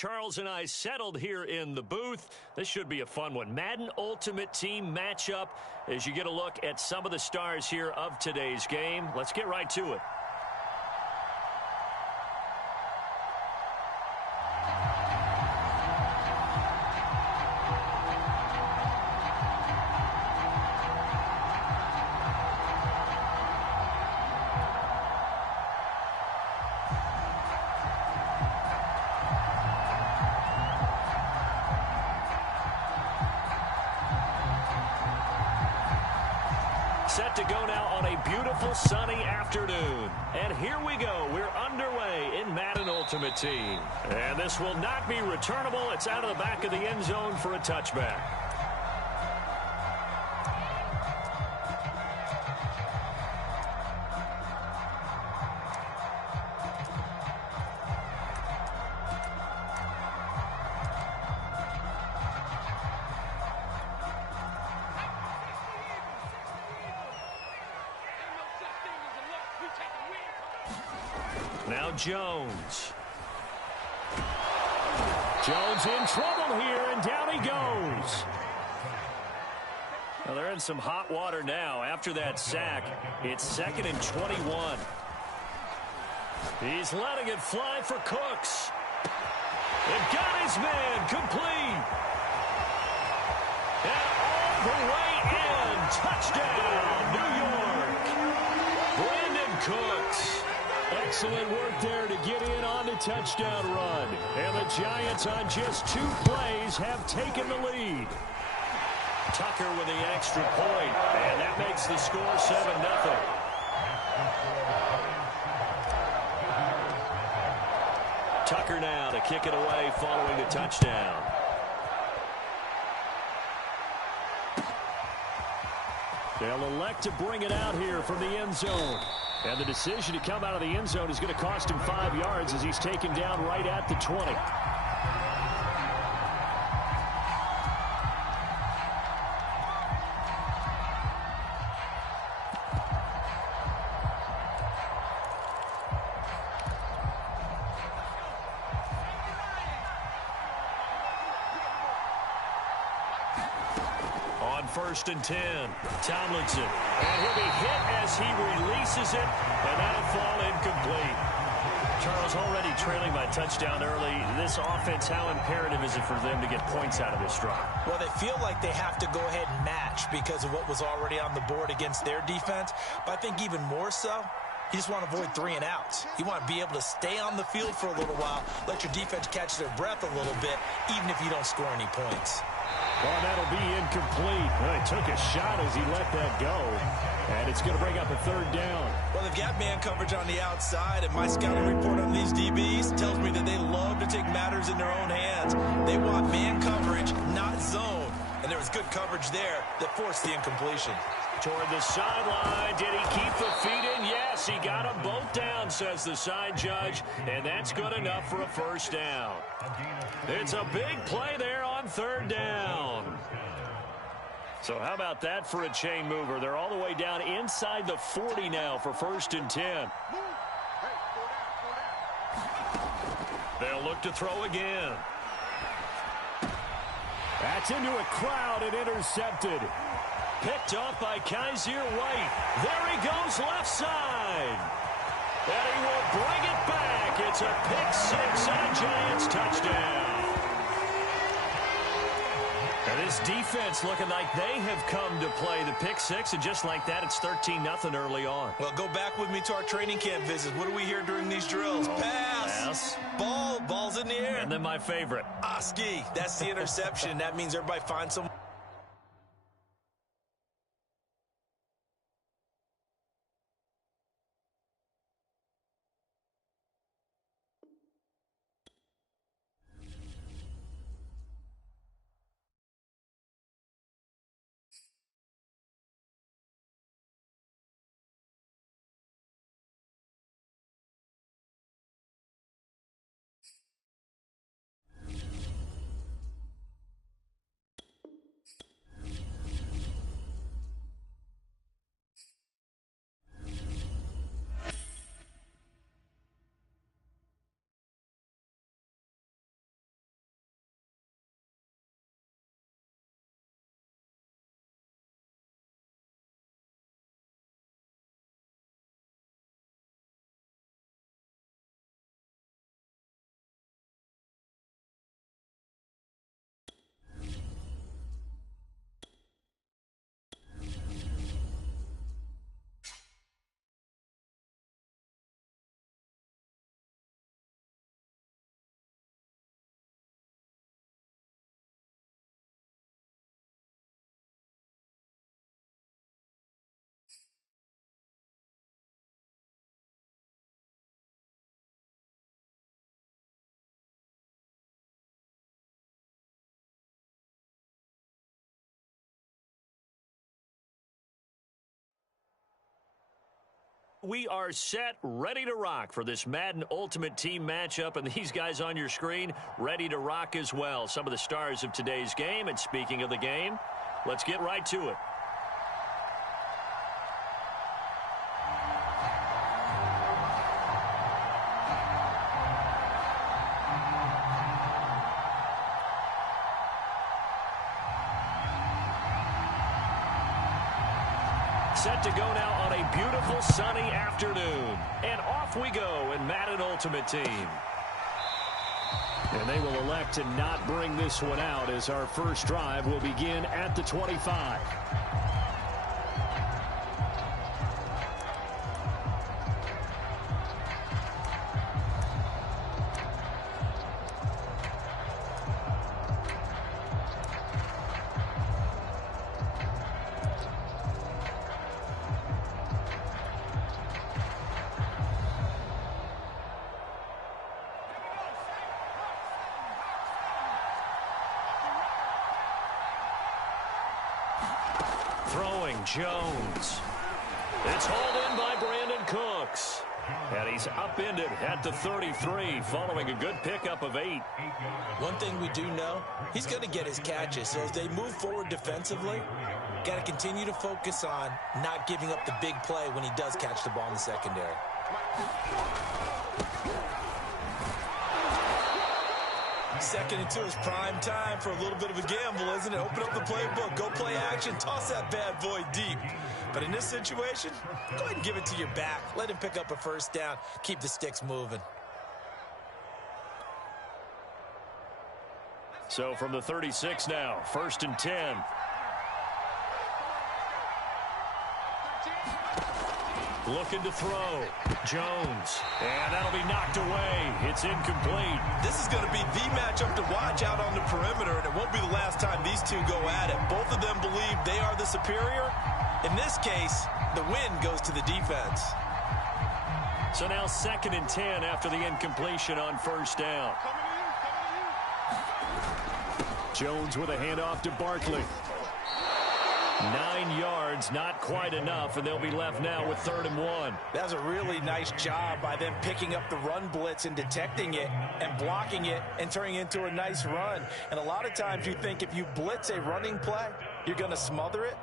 Charles and I settled here in the booth. This should be a fun one. Madden Ultimate Team matchup as you get a look at some of the stars here of today's game. Let's get right to it. Set to go now on a beautiful sunny afternoon. And here we go. We're underway in Madden Ultimate Team. And this will not be returnable. It's out of the back of the end zone for a touchback. Now Jones. Jones in trouble here, and down he goes. Well, they're in some hot water now. After that sack, it's 2nd and 21. He's letting it fly for Cooks. They've got his man complete. And all the way in. Touchdown, New York. Brandon Cooks. Excellent work there to get in on the touchdown run. And the Giants on just 2 plays have taken the lead. Tucker with the extra point, and that makes the score 7-0. Tucker now to kick it away following the touchdown. They'll elect to bring it out here from the end zone. And the decision to come out of the end zone is going to cost him 5 yards as he's taken down right at the 20. On 1st and 10, Tomlinson. And he'll be hit as he releases it, and that'll fall incomplete. Charles, already trailing by touchdown early. This offense, how imperative is it for them to get points out of this drive? Well, they feel like they have to go ahead and match because of what was already on the board against their defense. But I think even more so, you just want to avoid 3 and outs. You want to be able to stay on the field for a little while, let your defense catch their breath a little bit, even if you don't score any points. Well, that'll be incomplete. Well, he took a shot as he let that go. And it's going to bring up a 3rd down. Well, they've got man coverage on the outside, and my scouting report on these DBs tells me that they love to take matters in their own hands. They want man coverage, not zone. And there was good coverage there that forced the incompletion. Toward the sideline. Did he keep the feet in? Yes, he got them both down, says the side judge. And that's good enough for a 1st down. It's a big play there on 3rd down. So how about that for a chain mover? They're all the way down inside the 40 now for 1st and 10. They'll look to throw again. That's into a crowd and intercepted. Picked off by Kaiser White. There he goes left side. And he will bring it back. It's a pick 6 and a Giants touchdown. And this defense looking like they have come to play the pick 6, and just like that, it's 13-0 early on. Well, go back with me to our training camp visits. What do we hear during these drills? Pass. Ball's in the air. And then my favorite. Ski. That's the interception. That means everybody finds some. We are set, ready to rock for this Madden Ultimate Team matchup, and these guys on your screen ready to rock as well. Some of the stars of today's game, and speaking of the game, let's get right to it. Set to go now on a beautiful sunny afternoon. And off we go in Madden Ultimate Team. And they will elect to not bring this one out as our first drive will begin at the 25. Throwing Jones. It's hauled in by Brandon Cooks. And he's upended at the 33 following a good pickup of 8. One thing we do know, he's going to get his catches. So as they move forward defensively, got to continue to focus on not giving up the big play when he does catch the ball in the secondary. Second and 2 is prime time for a little bit of a gamble, isn't it? Open up the playbook, go play action, toss that bad boy deep. But in this situation, go ahead and give it to your back. Let him pick up a first down. Keep the sticks moving. So from the 36 now, 1st and 10. Looking to throw. Jones. And that'll be knocked away. It's incomplete. This is going to be the matchup to watch out on the perimeter, and it won't be the last time these two go at it. Both of them believe they are the superior. In this case, the win goes to the defense. So now 2nd and 10 after the incompletion on first down. Jones with a handoff to Barkley. 9 yards, not quite enough, and they'll be left now with 3rd and 1. That was a really nice job by them picking up the run blitz and detecting it and blocking it and turning it into a nice run. And a lot of times you think if you blitz a running play, you're going to smother it.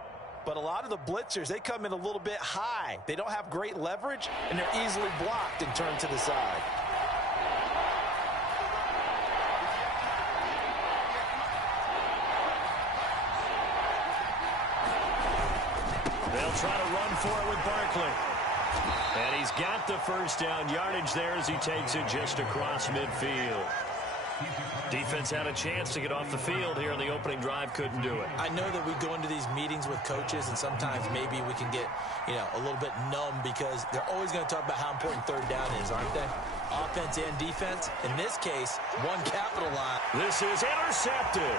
But a lot of the blitzers, they come in a little bit high. They don't have great leverage, and they're easily blocked and turned to the side. They'll try to run for it with Barkley. And he's got the first down yardage there as he takes it just across midfield. Defense had a chance to get off the field here in the opening drive, couldn't do it. I know that we go into these meetings with coaches, and sometimes maybe we can get, a little bit numb because they're always going to talk about how important 3rd down is, aren't they? Offense and defense. In this case, one capitalized. This is intercepted.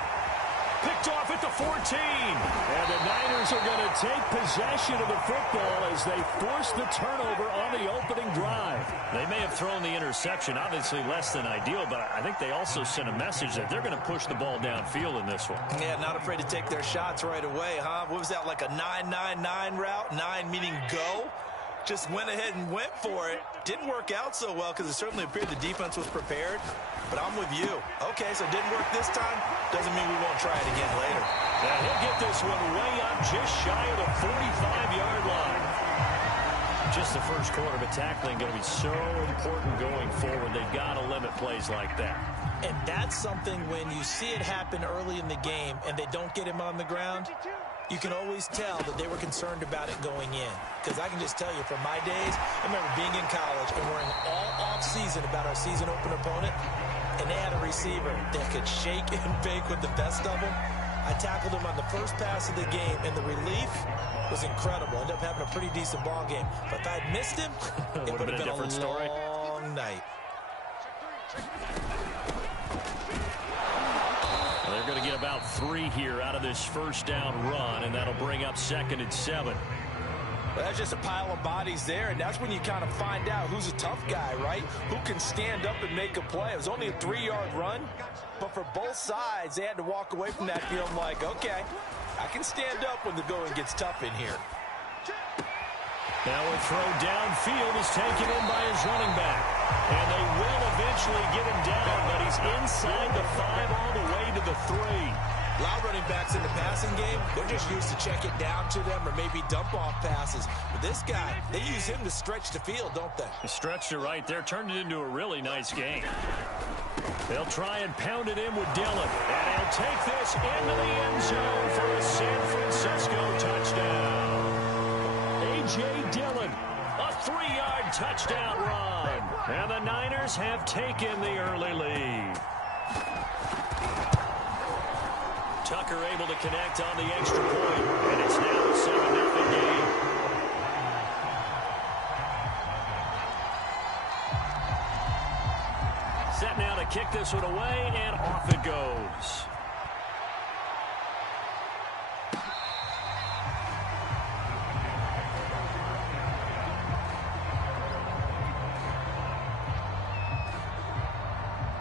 Picked off at the 14. And the Niners are going to take possession of the football as they force the turnover on the opening drive. They may have thrown the interception, obviously less than ideal, but I think they also sent a message that they're going to push the ball downfield in this one. Yeah, not afraid to take their shots right away, huh? What was that, like a 9-9-9 route? 9 meaning go? Just went ahead and went for it. Didn't work out so well because it certainly appeared the defense was prepared. But I'm with you. Okay, so it didn't work this time. Doesn't mean we won't try it again later. And he'll get this one way up just shy of the 45-yard line. Just the first quarter, but tackling going to be so important going forward. They've got to limit plays like that. And that's something when you see it happen early in the game and they don't get him on the ground, you can always tell that they were concerned about it going in. Because I can just tell you from my days, I remember being in college and worrying all off-season about our season open opponent, and they had a receiver that could shake and bake with the best of them. I tackled him on the first pass of the game, and the relief was incredible. Ended up having a pretty decent ball game. But if I had missed him, it would have been a different story. Long night. Well, they're going to get about 3 here out of this first down run, and that'll bring up 2nd and 7. Well, that's just a pile of bodies there, and that's when you kind of find out who's a tough guy, right? Who can stand up and make a play. It was only a 3-yard run, but for both sides, they had to walk away from that feeling like, okay, I can stand up when the going gets tough in here. Now a throw downfield is taken in by his running back. And they will eventually get him down, but he's inside the 5 all the way to the 3. A lot of running backs in the passing game, they're just used to check it down to them or maybe dump off passes. But this guy, they use him to stretch the field, don't they? He stretched it right there, turned it into a really nice game. They'll try and pound it in with Dillon. And he'll take this into the end zone for a San Francisco touchdown. A.J. Dillon, a 3-yard touchdown run. And the Niners have taken the early lead. Tucker able to connect on the extra point, and it's now a 7-0 game. Set now to kick this one away, and off it goes.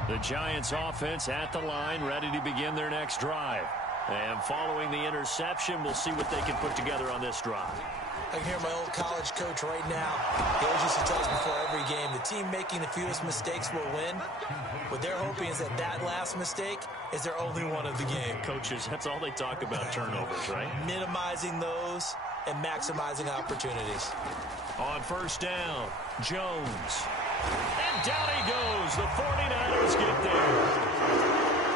The Giants offense at the line, ready to begin their next drive. And following the interception, we'll see what they can put together on this drive. I can hear my old college coach right now. He always used to tell us before every game, the team making the fewest mistakes will win. What they're hoping is that last mistake is their only one of the game. Coaches, that's all they talk about, turnovers, right? Minimizing those and maximizing opportunities. On first down, Jones. And down he goes. The 49ers get there.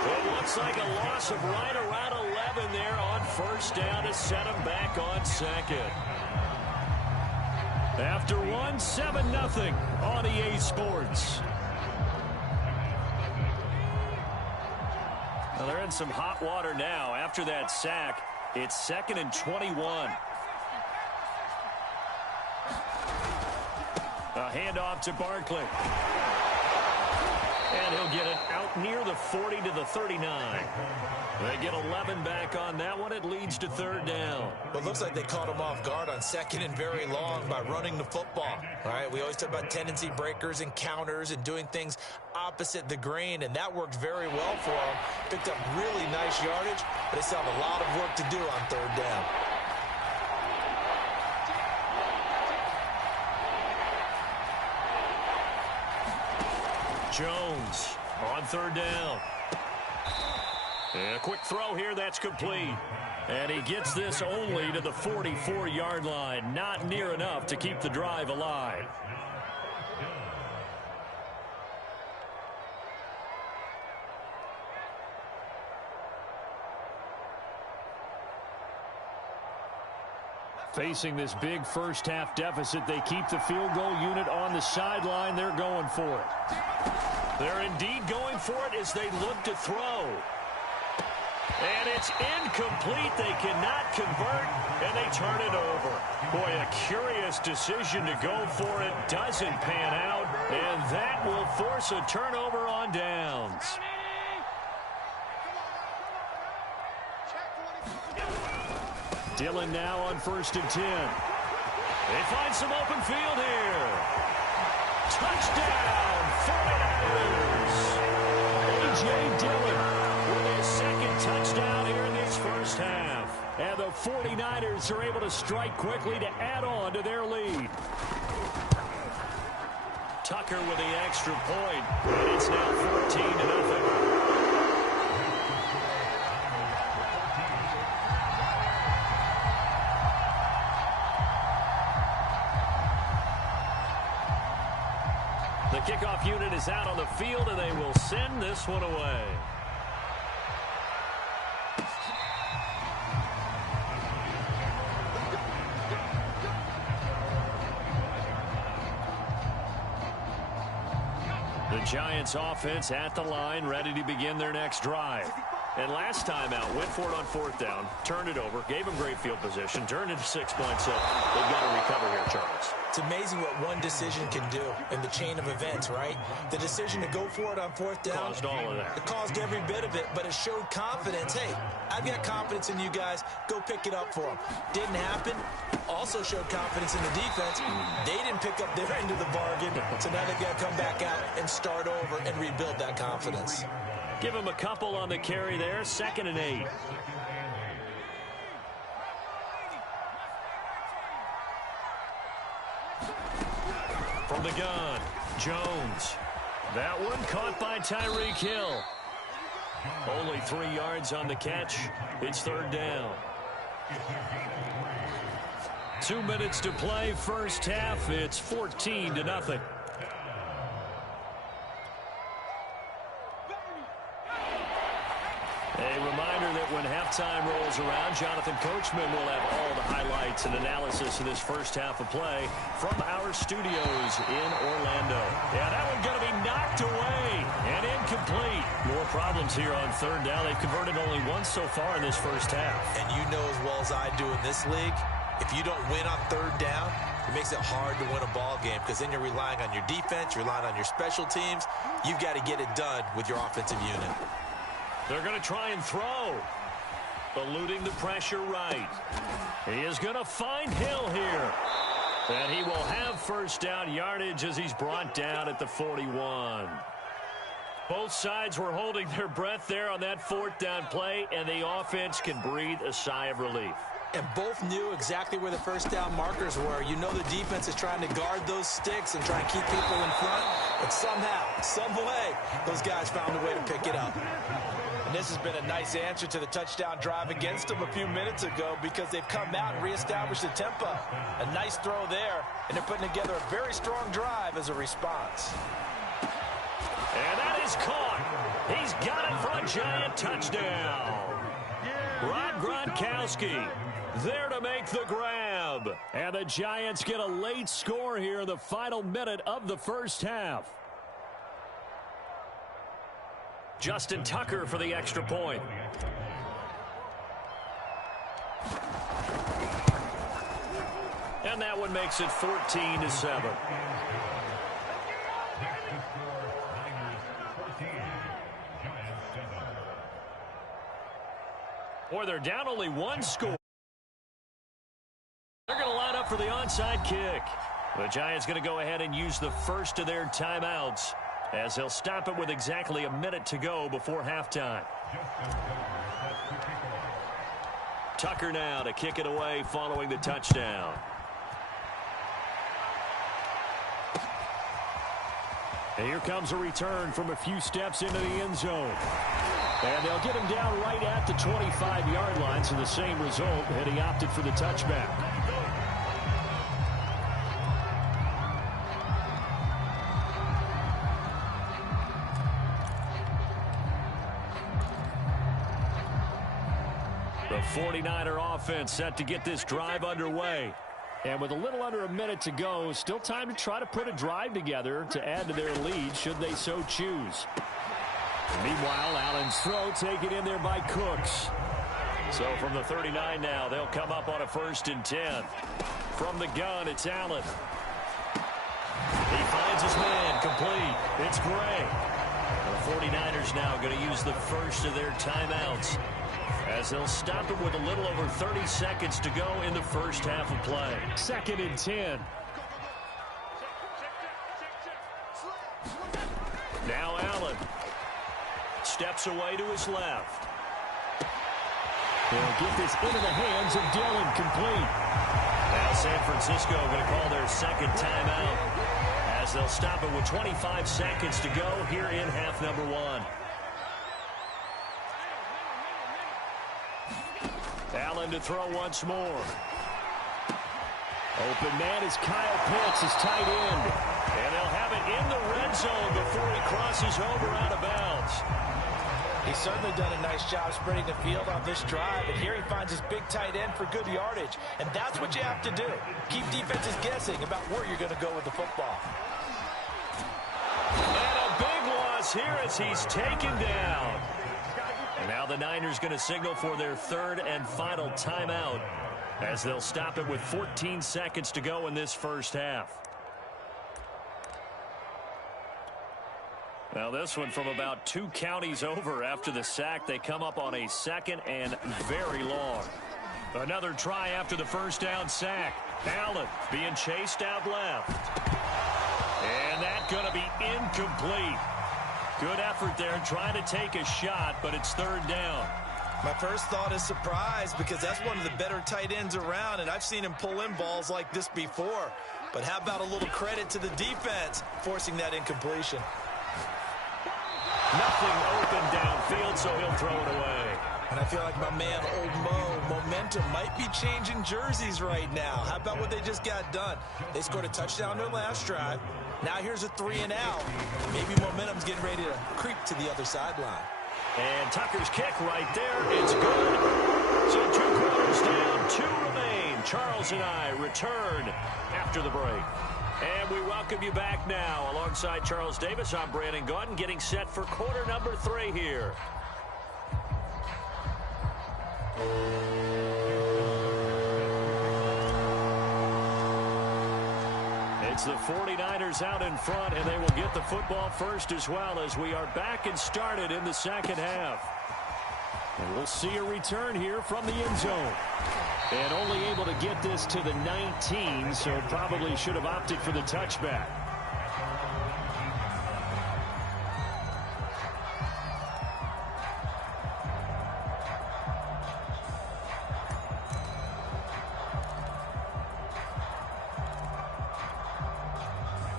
It looks like a loss of right around 11 there on first down to set him back on second. After one, 7-0 on EA Sports. Well, they're in some hot water now. After that sack, it's 2nd and 21. A handoff to Barkley. And he'll get it out near the 40 to the 39. They get 11 back on that one. It leads to 3rd down. Well, it looks like they caught him off guard on 2nd and very long by running the football. All right, we always talk about tendency breakers and counters and doing things opposite the grain, and that worked very well for them. Picked up really nice yardage, but they still have a lot of work to do on 3rd down. Jones on 3rd down. And a quick throw here, that's complete. And he gets this only to the 44-yard line. Not near enough to keep the drive alive. Facing this big first-half deficit, they keep the field goal unit on the sideline. They're going for it. They're indeed going for it as they look to throw. And it's incomplete. They cannot convert, and they turn it over. Boy, a curious decision to go for it. Doesn't pan out, and that will force a turnover on downs. Dillon now on 1st and 10. They find some open field here. Touchdown, 49ers. A.J. Dillon with his 2nd touchdown here in this first half. And the 49ers are able to strike quickly to add on to their lead. Tucker with the extra point. And it's now 14-0. The kickoff unit is out on the field, and they will send this one away. The Giants offense at the line, ready to begin their next drive. And last time out, went for it on 4th down, turned it over, gave them great field position, turned it to 6 points. So they've got to recover here, Charles. It's amazing what one decision can do in the chain of events, right? The decision to go for it on 4th down. Caused all of that. It caused every bit of it, but it showed confidence. Hey, I've got confidence in you guys. Go pick it up for them. Didn't happen. Also showed confidence in the defense. They didn't pick up their end of the bargain, so now they've got to come back out and start over and rebuild that confidence. Give him a couple on the carry there. 2nd and 8. From the gun, Jones. That one caught by Tyreek Hill. Only 3 yards on the catch. It's third down. 2 minutes to play, first half. It's 14-0. A reminder that when halftime rolls around, Jonathan Coachman will have all the highlights and analysis of this first half of play from our studios in Orlando. Yeah, that one going to be knocked away and incomplete. More problems here on third down. They've converted only once so far in this first half. And you know as well as I do in this league, if you don't win on third down, it makes it hard to win a ball game because then you're relying on your defense, you're relying on your special teams. You've got to get it done with your offensive unit. They're going to try and throw. Eluding the pressure right. He is going to find Hill here. And he will have first down yardage as he's brought down at the 41. Both sides were holding their breath there on that fourth down play, and the offense can breathe a sigh of relief. And both knew exactly where the first down markers were. You know the defense is trying to guard those sticks and try and keep people in front. But somehow, some way, those guys found a way to pick it up. And this has been a nice answer to the touchdown drive against them a few minutes ago because they've come out and reestablished the tempo. A nice throw there, and they're putting together a very strong drive as a response. And that is caught. He's got it for a Giant touchdown. Rob Gronkowski there to make the grab. And the Giants get a late score here in the final minute of the first half. Justin Tucker for the extra point. And that one makes it 14-7. Boy, they're down only one score. They're going to line up for the onside kick. The Giants going to go ahead and use the first of their timeouts, as they'll stop it with exactly a minute to go before halftime. Tucker now to kick it away following the touchdown. And here comes a return from a few steps into the end zone. And they'll get him down right at the 25-yard line, so the same result, and he opted for the touchback. The 49er offense set to get this drive underway. And with a little under a minute to go, still time to try to put a drive together to add to their lead should they so choose. Meanwhile, Allen's throw taken in there by Cooks. So from the 39 now, they'll come up on a 1st and 10. From the gun, it's Allen. He finds his man, complete. It's Gray. The 49ers now going to use the first of their timeouts, as they'll stop it with a little over 30 seconds to go in the first half of play. 2nd and 10. Now Allen steps away to his left. They'll get this into the hands of Dillon, complete. Now San Francisco going to call their second timeout, as they'll stop it with 25 seconds to go here in half number 1. Allen to throw once more. Open man is Kyle Pitts, his tight end. And they'll have it in the red zone before he crosses over out of bounds. He's certainly done a nice job spreading the field on this drive, and here he finds his big tight end for good yardage. And that's what you have to do. Keep defenses guessing about where you're going to go with the football. And a big loss here as he's taken down. And now the Niners going to signal for their third and final timeout, as they'll stop it with 14 seconds to go in this first half. Now this one from about 2 counties over after the sack. They come up on a 2nd and very long. Another try after the first down sack. Allen being chased out left. And that's going to be incomplete. Good effort there trying to take a shot, but it's 3rd down. My first thought is surprise, because that's one of the better tight ends around, and I've seen him pull in balls like this before. But how about a little credit to the defense forcing that incompletion? Nothing open downfield, so he'll throw it away. And I feel like my man, Old Mo, momentum might be changing jerseys right now. How about what they just got done? They scored a touchdown their last drive. Now here's a 3-and-out. Maybe momentum's getting ready to creep to the other sideline. And Tucker's kick right there. It's good. So 2 quarters down, 2 remain. Charles and I return after the break. And we welcome you back now. Alongside Charles Davis, I'm Brandon Gaudin, getting set for quarter number 3 here. It's the 49ers out in front, and they will get the football first as well as we are back and started in the second half. And we'll see a return here from the end zone. And only able to get this to the 19, so probably should have opted for the touchback.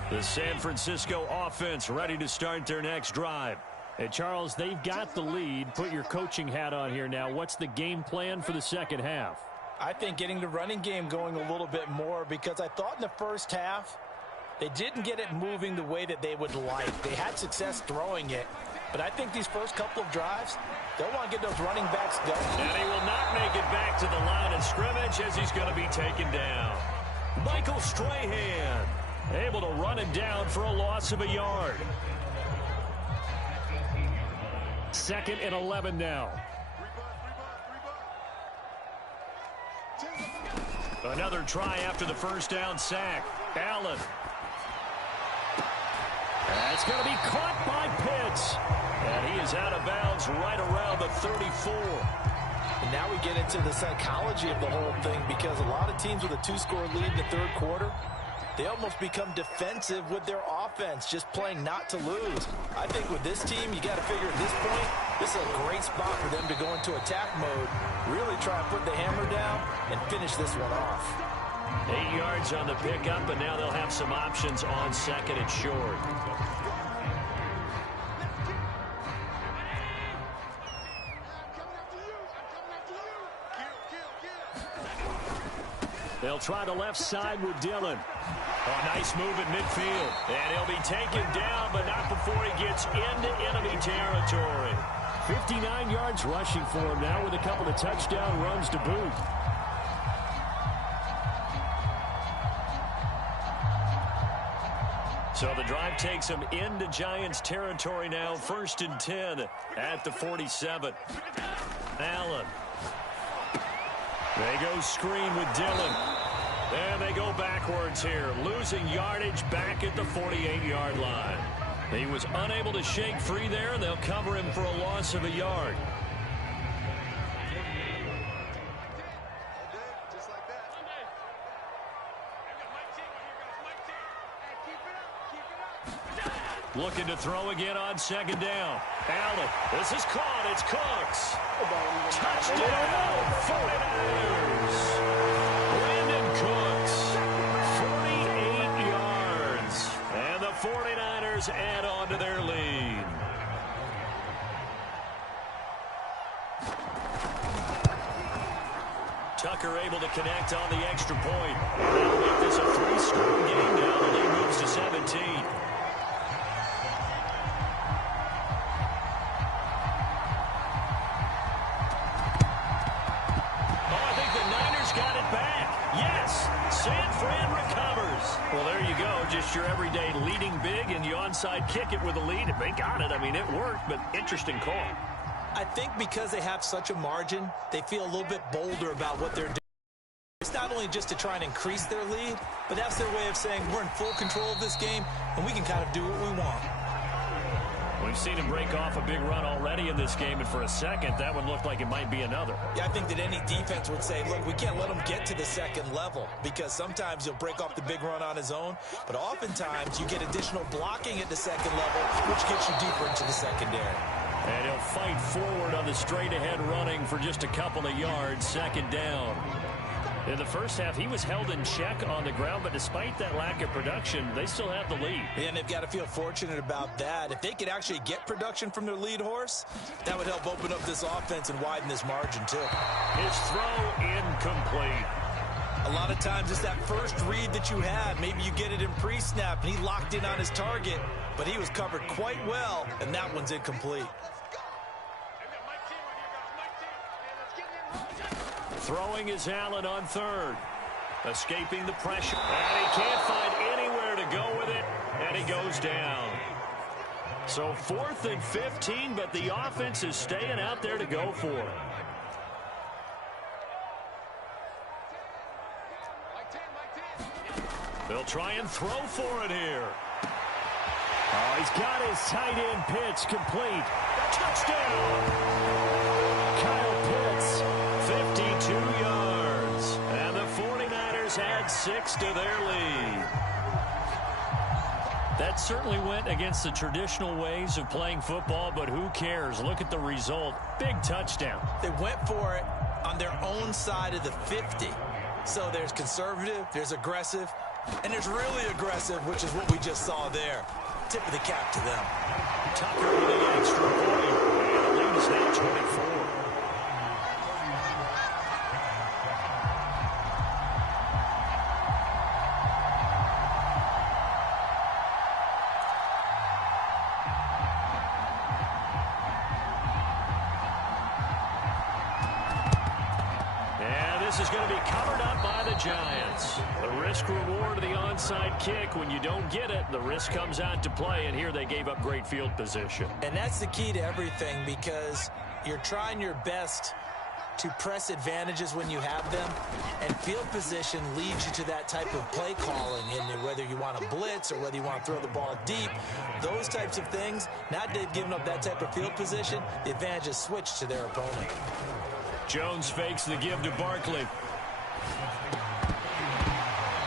The San Francisco offense ready to start their next drive. Hey, Charles, they've got the lead. Put your coaching hat on here now. What's the game plan for the second half? I think getting the running game going a little bit more, because I thought in the first half they didn't get it moving the way that they would like. They had success throwing it, but I think these first couple of drives, they'll want to get those running backs going. And he will not make it back to the line of scrimmage as he's going to be taken down. Michael Strahan able to run it down for a loss of a yard. 2nd and 11 now. Another try after the first down sack. Allen. That's going to be caught by Pitts. And he is out of bounds right around the 34. And now we get into the psychology of the whole thing, because a lot of teams with a 2-score lead in the third quarter, they almost become defensive with their offense, just playing not to lose. I think with this team, you got to figure at this point, this is a great spot for them to go into attack mode, really try to put the hammer down and finish this one off. 8 yards on the pickup, and now they'll have some options on second and short. They'll try the left side with Dillon. Oh, nice move at midfield. And he'll be taken down, but not before he gets into enemy territory. 59 yards rushing for him now with a couple of touchdown runs to boot. So the drive takes him into Giants territory now. 1st and 10 at the 47. Allen. They go screen with Dillon. And they go backwards here, losing yardage back at the 48-yard line. He was unable to shake free there, and they'll cover him for a loss of a yard. Looking to throw again on 2nd down. Allen, this is caught. It's Cooks. Touchdown, 49ers. Brandon Cooks, 48 yards. And the 49ers add on to their lead. Tucker able to connect on the extra point. That'll make this a 3-score game now. The lead moves to 17. San Fran recovers. Well, there you go. Just your everyday leading big, and you onside kick it with a lead. If they got it, I mean, it worked, but interesting call. I think because they have such a margin, they feel a little bit bolder about what they're doing. It's not only just to try and increase their lead, but that's their way of saying we're in full control of this game, and we can kind of do what we want. We've seen him break off a big run already in this game, and for a second, that one looked like it might be another. Yeah, I think that any defense would say, look, we can't let him get to the second level, because sometimes he'll break off the big run on his own, but oftentimes you get additional blocking at the second level, which gets you deeper into the secondary. And he'll fight forward on the straight-ahead running for just a couple of yards, 2nd down. In the first half, he was held in check on the ground, but despite that lack of production, they still have the lead. And they've got to feel fortunate about that. If they could actually get production from their lead horse, that would help open up this offense and widen this margin too. His throw incomplete. A lot of times it's that first read that you had. Maybe you get it in pre-snap, and he locked in on his target, but he was covered quite well, and that one's incomplete. Throwing is Allen on third. Escaping the pressure. And he can't find anywhere to go with it, and he goes down. So 4th and 15, but the offense is staying out there to go for it. They'll try and throw for it here. Oh, he's got his tight end pitch complete. Touchdown! Kyle Pitts, 52 yards. And the 49ers add 6 to their lead. That certainly went against the traditional ways of playing football, but who cares? Look at the result. Big touchdown. They went for it on their own side of the 50. So there's conservative, there's aggressive, and there's really aggressive, which is what we just saw there. Tip of the cap to them. Tucker with the extra point. And the lead is now 24. This is going to be covered up by the Giants. The risk reward of the onside kick. When you don't get it, the risk comes out to play, and here they gave up great field position. And that's the key to everything, because you're trying your best to press advantages when you have them, and field position leads you to that type of play calling, and whether you want to blitz or whether you want to throw the ball deep, those types of things. Now that they've given up that type of field position, the advantage is switched to their opponent. Jones fakes the give to Barkley.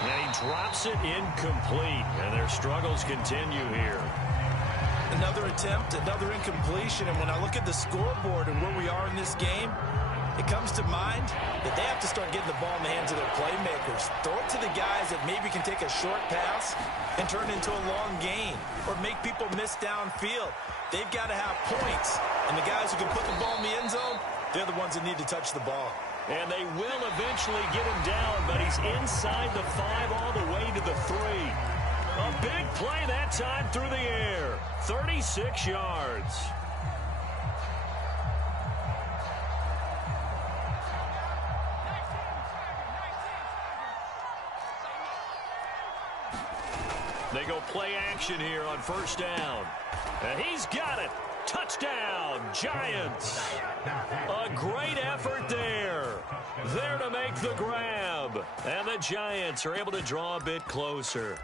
And he drops it incomplete. And their struggles continue here. Another attempt, another incompletion. And when I look at the scoreboard and where we are in this game, it comes to mind that they have to start getting the ball in the hands of their playmakers. Throw it to the guys that maybe can take a short pass and turn it into a long gain or make people miss downfield. They've got to have points. And the guys who can put the ball in the end zone, they're the ones that need to touch the ball. And they will eventually get him down, but he's inside the 5 all the way to the 3. A big play that time through the air. 36 yards. They go play action here on first down. And he's got it. Touchdown, Giants. A great effort there. There to make the grab. And the Giants are able to draw a bit closer.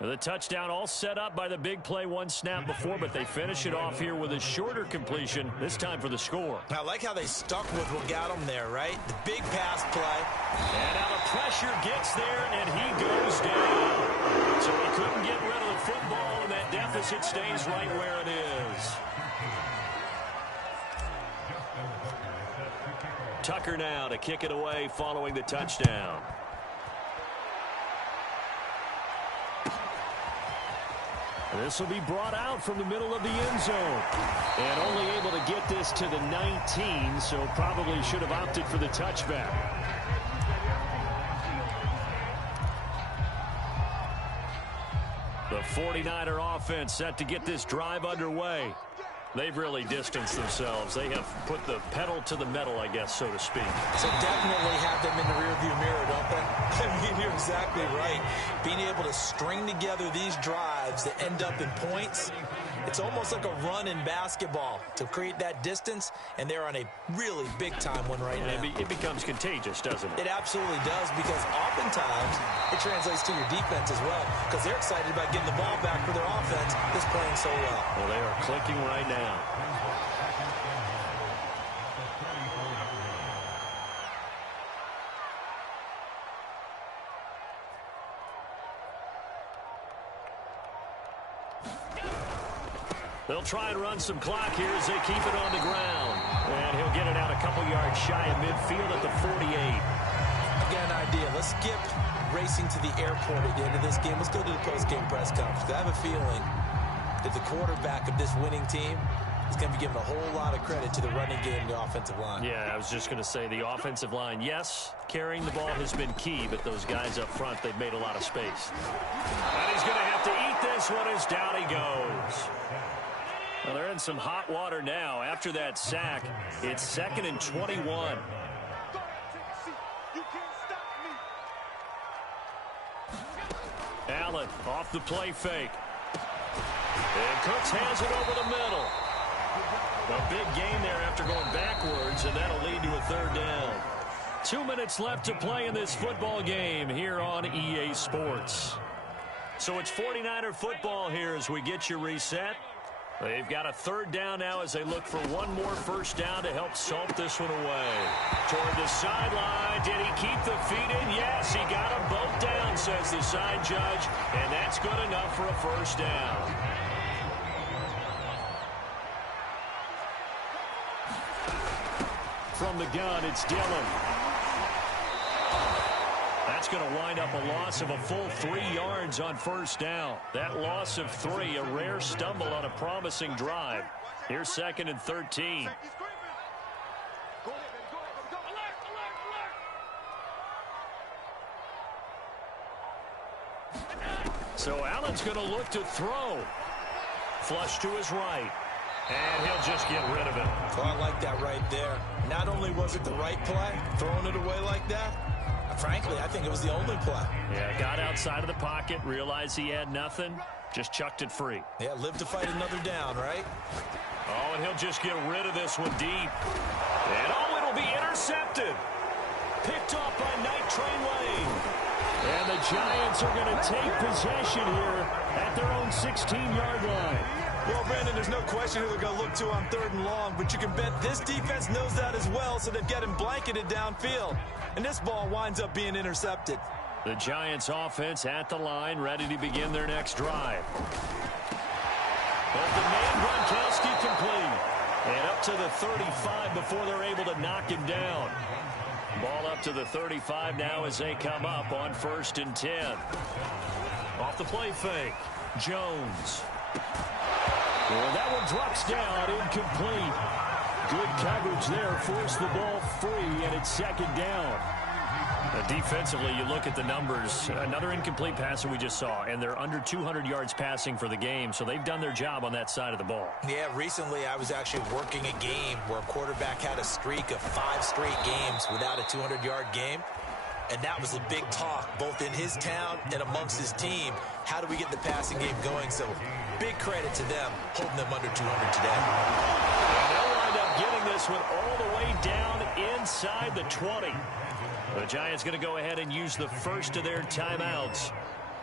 And the touchdown all set up by the big play one snap before, but they finish it off here with a shorter completion, this time for the score. I like how they stuck with what got them there, right? The big pass play. And now the pressure gets there, and he goes down. So he couldn't get rid of the football, and that deficit stays right where it is. Tucker now to kick it away following the touchdown. This will be brought out from the middle of the end zone. And only able to get this to the 19, so probably should have opted for the touchback. The 49er offense set to get this drive underway. They've really distanced themselves. They have put the pedal to the metal, I guess, so to speak. So definitely have them in the rearview mirror, don't they? I mean, you're exactly right. Being able to string together these drives that end up in points, it's almost like a run in basketball to create that distance, and they're on a really big-time one right now. It becomes contagious, doesn't it? It absolutely does, because oftentimes it translates to your defense as well, because they're excited about getting the ball back for their offense that's playing so well. Well, they are clicking right now. They'll try and run some clock here as they keep it on the ground. And he'll get it out a couple yards shy of midfield at the 48. I've got an idea. Let's skip racing to the airport at the end of this game. Let's go to the post-game press conference. I have a feeling that the quarterback of this winning team is going to be given a whole lot of credit to the running game and the offensive line. Yeah, I was just going to say the offensive line, yes, carrying the ball has been key, but those guys up front, they've made a lot of space. And he's going to have to eat this one as down he goes. Well, they're in some hot water now. After that sack, it's 2nd and 21. Allen off the play fake. And Cooks hands it over the middle. A big gain there after going backwards, and that'll lead to a 3rd down. 2 minutes left to play in this football game here on EA Sports. So it's 49er football here as we get you reset. They've got a 3rd down now as they look for one more first down to help salt this one away. Toward the sideline. Did he keep the feet in? Yes, he got them both down, says the side judge. And that's good enough for a first down. From the gun, it's Dillon. That's going to wind up a loss of a full 3 yards on first down. That loss of 3, a rare stumble on a promising drive. Here's 2nd and 13. So Allen's going to look to throw. Flush to his right. And he'll just get rid of it. Oh, I like that right there. Not only was it the right play, throwing it away like that, frankly, I think it was the only play. Yeah, got outside of the pocket, realized he had nothing, just chucked it free. Yeah, live to fight another down, right? Oh, and he'll just get rid of this one deep. And oh, it'll be intercepted. Picked off by Night Train Lane. And the Giants are going to take possession here at their own 16-yard line. Well, Brandon, there's no question who they're going to look to on 3rd and long, but you can bet this defense knows that as well, so they've got him blanketed downfield. And this ball winds up being intercepted. The Giants offense at the line, ready to begin their next drive. But the man Gronkowski complete. And up to the 35 before they're able to knock him down. Ball up to the 35 now as they come up on 1st and 10. Off the play fake. Jones. Well, that one drops down, incomplete. Good coverage there, forced the ball free, and it's 2nd down. Defensively, you look at the numbers. Another incomplete pass that we just saw, and they're under 200 yards passing for the game, so they've done their job on that side of the ball. Yeah, recently I was actually working a game where a quarterback had a streak of 5 straight games without a 200-yard game. And that was a big talk, both in his town and amongst his team. How do we get the passing game going? So big credit to them, holding them under 200 today. And they'll wind up getting this one all the way down inside the 20. The Giants going to go ahead and use the first of their timeouts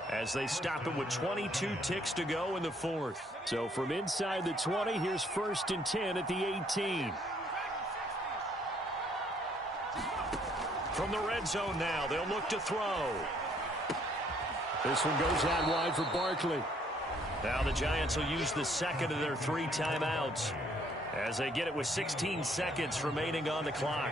as they stop it with 22 ticks to go in the 4th. So from inside the 20, here's 1st and 10 at the 18. From the red zone now, they'll look to throw. This one goes out wide for Barkley. Now the Giants will use the 2nd of their 3 timeouts as they get it with 16 seconds remaining on the clock.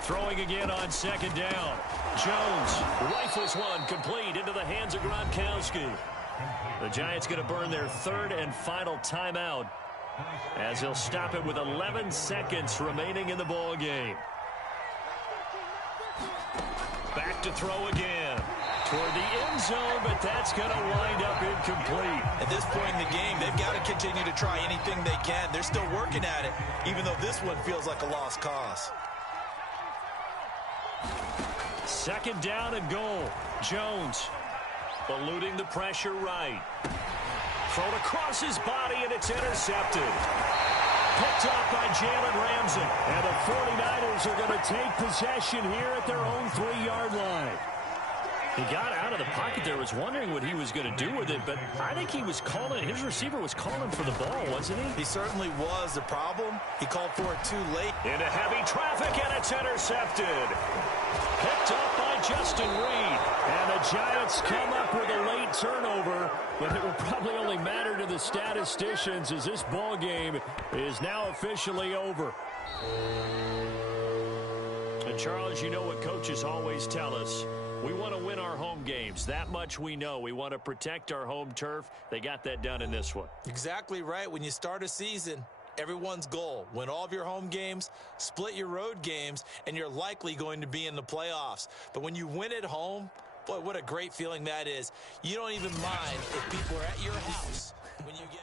Throwing again on 2nd down. Jones rifles one complete into the hands of Gronkowski. The Giants going to burn their 3rd and final timeout as he'll stop it with 11 seconds remaining in the ball game. Back to throw again. Toward the end zone, but that's going to wind up incomplete. At this point in the game, they've got to continue to try anything they can. They're still working at it, even though this one feels like a lost cause. 2nd down and goal. Jones eluding the pressure right. Thrown across his body, and it's intercepted. Picked off by Jalen Ramsey. And the 49ers are going to take possession here at their own 3-yard line. He got out of the pocket there, was wondering what he was going to do with it, but I think he was calling, his receiver was calling for the ball, wasn't he? He certainly was. The problem, he called for it too late. Into heavy traffic, and it's intercepted. Picked up by Justin Reed. And the the Giants come up with a late turnover, but it will probably only matter to the statisticians as this ball game is now officially over. And Charles, you know what coaches always tell us. We want to win our home games. That much we know. We want to protect our home turf. They got that done in this one. Exactly right. When you start a season, everyone's goal, win all of your home games, split your road games, and you're likely going to be in the playoffs. But when you win at home, boy, what a great feeling that is. You don't even mind if people are at your house when you get...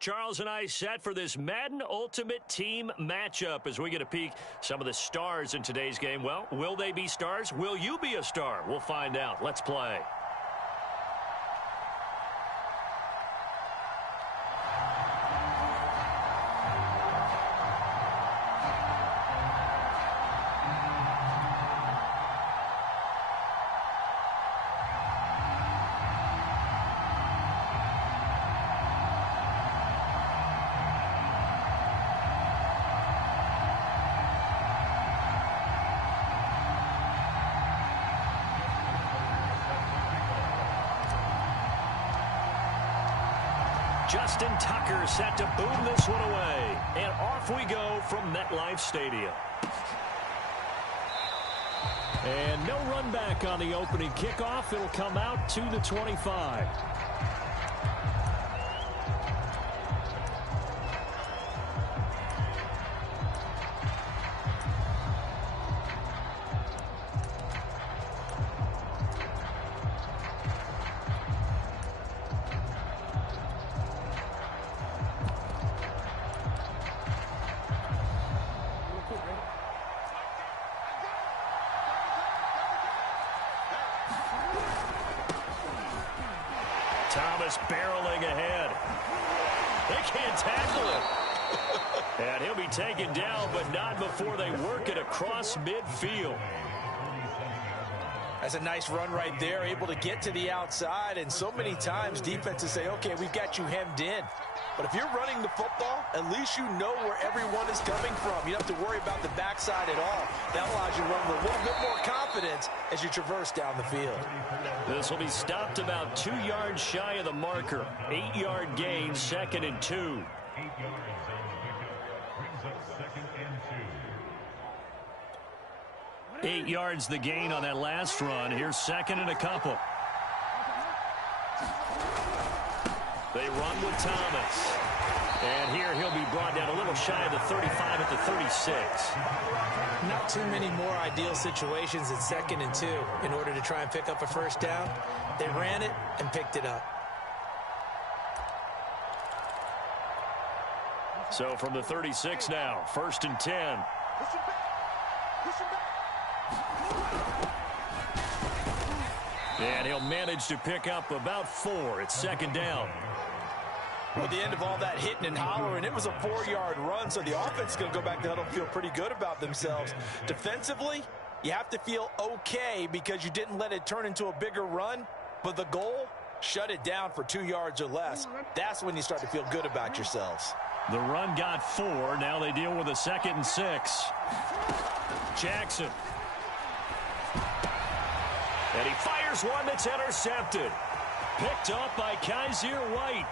Charles and I set for this Madden Ultimate Team matchup as we get a peek some of the stars in today's game. Well, will they be stars? Will you be a star? We'll find out. Let's play. Justin Tucker set to boom this one away. And off we go from MetLife Stadium. And no run back on the opening kickoff. It'll come out to the 25. Thomas barreling ahead. They can't tackle him. And he'll be taken down, but not before they work it across midfield. That's a nice run right there, able to get to the outside. And so many times defenses say, okay, we've got you hemmed in. But if you're running the football, at least you know where everyone is coming from. You don't have to worry about the backside at all. That allows you to run with a little bit more confidence as you traverse down the field. This will be stopped about 2 yards shy of the marker. 8-yard gain, 2nd and 2. 8 yards the gain on that last run. Here's 2nd and a couple. They run with Thomas. And here he'll be brought down a little shy of the 35 at the 36. Not too many more ideal situations at 2nd and 2 in order to try and pick up a first down. They ran it and picked it up. So from the 36 now, 1st and 10. And he'll manage to pick up about 4. It's 2nd down. Well, at the end of all that hitting and hollering, it was a 4-yard run, so the offense is going to go back to huddle and feel pretty good about themselves. Defensively, you have to feel okay because you didn't let it turn into a bigger run, but the goal, shut it down for 2 yards or less. That's when you start to feel good about yourselves. The run got 4. Now they deal with a 2nd and 6. Jackson. And he fires one that's intercepted. Picked up by Kaiser White.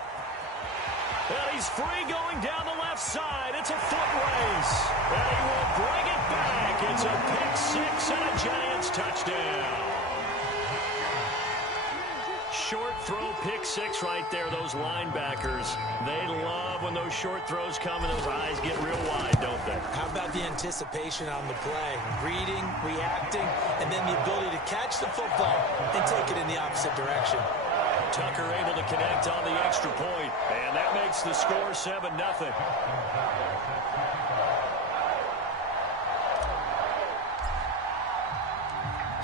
And he's free going down the left side. It's a foot race. And he will bring it back. It's a pick 6 and a Giants touchdown. Short throw, pick 6 right there. Those linebackers, they love when those short throws come and those eyes get real wide, don't they? How about the anticipation on the play? Reading, reacting, and then the ability to catch the football and take it in the opposite direction. Tucker able to connect on the extra point, and that makes the score 7-0.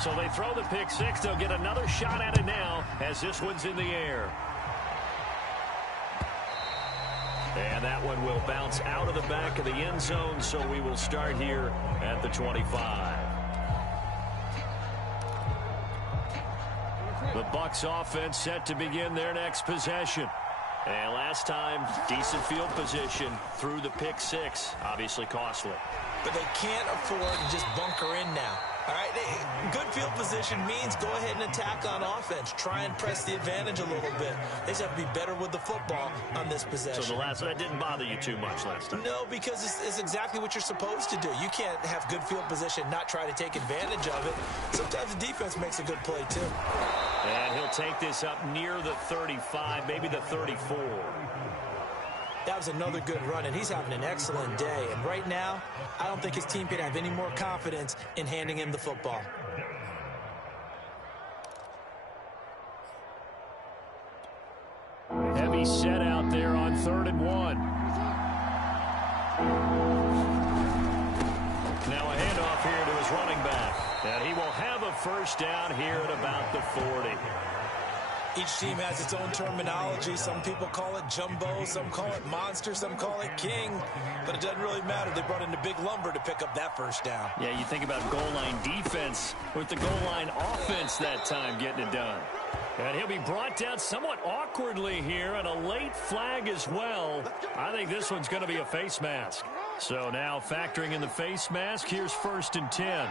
So they throw the pick 6. They'll get another shot at it now as this one's in the air. And that one will bounce out of the back of the end zone, so we will start here at the 25. The Bucs offense set to begin their next possession. And last time, decent field position through the pick 6. Obviously costly. But they can't afford to just bunker in now. All right, good field position means go ahead and attack on offense. Try and press the advantage a little bit. They just have to be better with the football on this possession. So that didn't bother you too much last time? No, because it's exactly what you're supposed to do. You can't have good field position, not try to take advantage of it. Sometimes the defense makes a good play, too. And he'll take this up near the 35, maybe the 34. That was another good run, and he's having an excellent day. And right now, I don't think his team can have any more confidence in handing him the football. Heavy set out there on 3rd and 1. back. And he will have a first down here at about the 40. Each team has its own terminology. Some people call it jumbo, some call it monster, some call it king. But it doesn't really matter. They brought in the big lumber to pick up that first down. Yeah, you think about goal line defense with the goal line offense that time getting it done. And he'll be brought down somewhat awkwardly here, and a late flag as well. I think this one's going to be a face mask. So now factoring in the face mask, here's 1st and 10.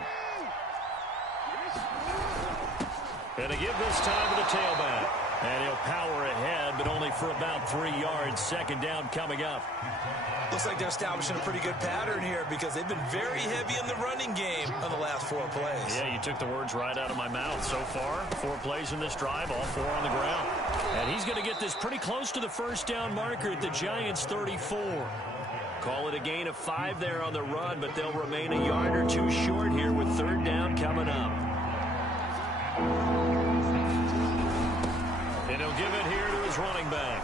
Going to give this time to the tailback. And he'll power ahead, but only for about 3 yards. 2nd down coming up. Looks like they're establishing a pretty good pattern here because they've been very heavy in the running game on the last 4 plays. Yeah, you took the words right out of my mouth. So far, 4 plays in this drive, all 4 on the ground. And he's going to get this pretty close to the first down marker at the Giants' 34. Call it a gain of 5 there on the run, but they'll remain a yard or 2 short here with 3rd down coming up. And he'll give it here to his running back.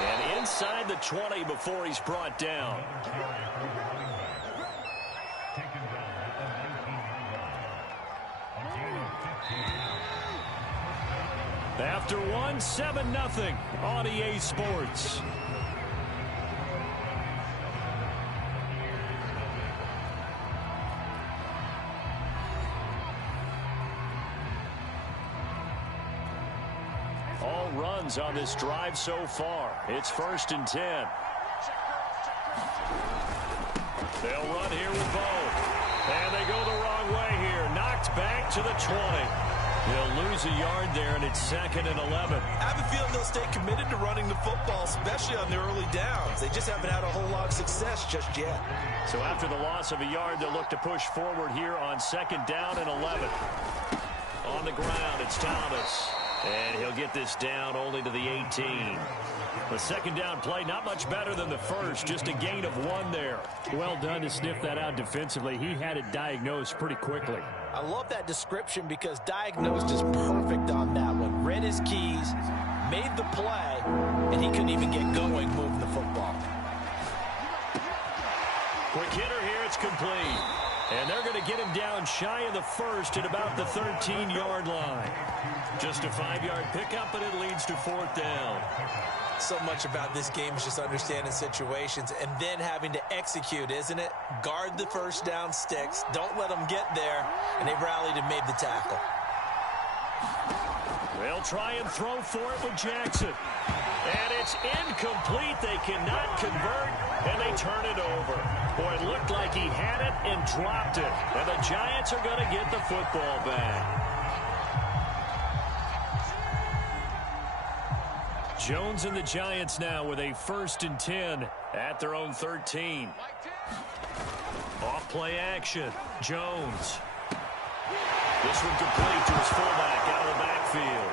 And inside the 20 before he's brought down. After 1, 7-0 on EA Sports. All runs on this drive so far. It's 1st and 10. They'll run here with both. And they go the wrong way here. Knocked back to the 20. They'll lose a yard there, and it's 2nd and 11. I have a feeling they'll stay committed to running the football, especially on their early downs. They just haven't had a whole lot of success just yet. So after the loss of a yard, they'll look to push forward here on 2nd down and 11. On the ground, it's Thomas. And he'll get this down only to the 18. The 2nd down play, not much better than the first, just a gain of 1 there. Well done to sniff that out defensively. He had it diagnosed pretty quickly. I love that description because diagnosed is perfect on that one. Read his keys, made the play, and he couldn't even get going moving the football. Quick hitter here, it's complete. And they're going to get him down shy of the first at about the 13-yard line. Just a 5-yard pickup, but it leads to 4th down. So much about this game is just understanding situations and then having to execute, isn't it? Guard the first down sticks. Don't let them get there. And they rallied and made the tackle. They'll try and throw for it with Jackson. And it's incomplete. They cannot convert, and they turn it over. Boy, it looked like he had it and dropped it. And the Giants are going to get the football back. Jones and the Giants now with a 1st and 10 at their own 13. Off play action. Jones. This one complete to his fullback out of the backfield.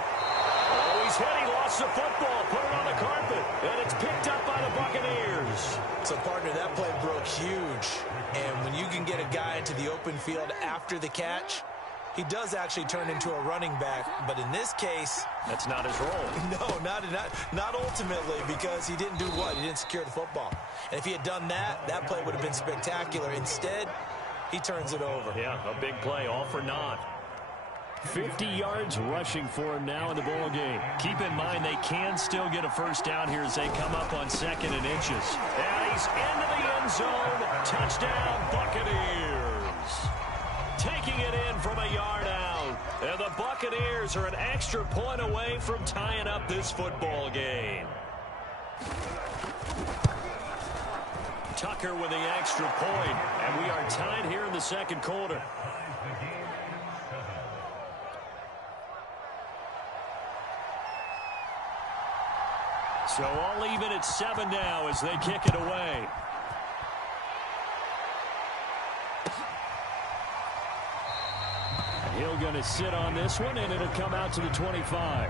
Oh, he's hit. He lost the football. Put it on the carpet. And it's picked up by the Buccaneers. So, partner, that play broke huge. And when you can get a guy into the open field after the catch, he does actually turn into a running back. But in this case, that's not his role. No, not ultimately, because he didn't do what? He didn't secure the football. And if he had done that, that play would have been spectacular. Instead, he turns it over. Yeah, a big play, all for naught. 50 yards rushing for him now in the ball game. Keep in mind they can still get a first down here as they come up on 2nd and inches. And he's into the end zone. Touchdown, Buccaneers. Taking it in from a yard out. And the Buccaneers are an extra point away from tying up this football game. Tucker with the extra point. And we are tied here in the 2nd quarter. So all even at 7 now as they kick it away. Hill going to sit on this one, and it'll come out to the 25.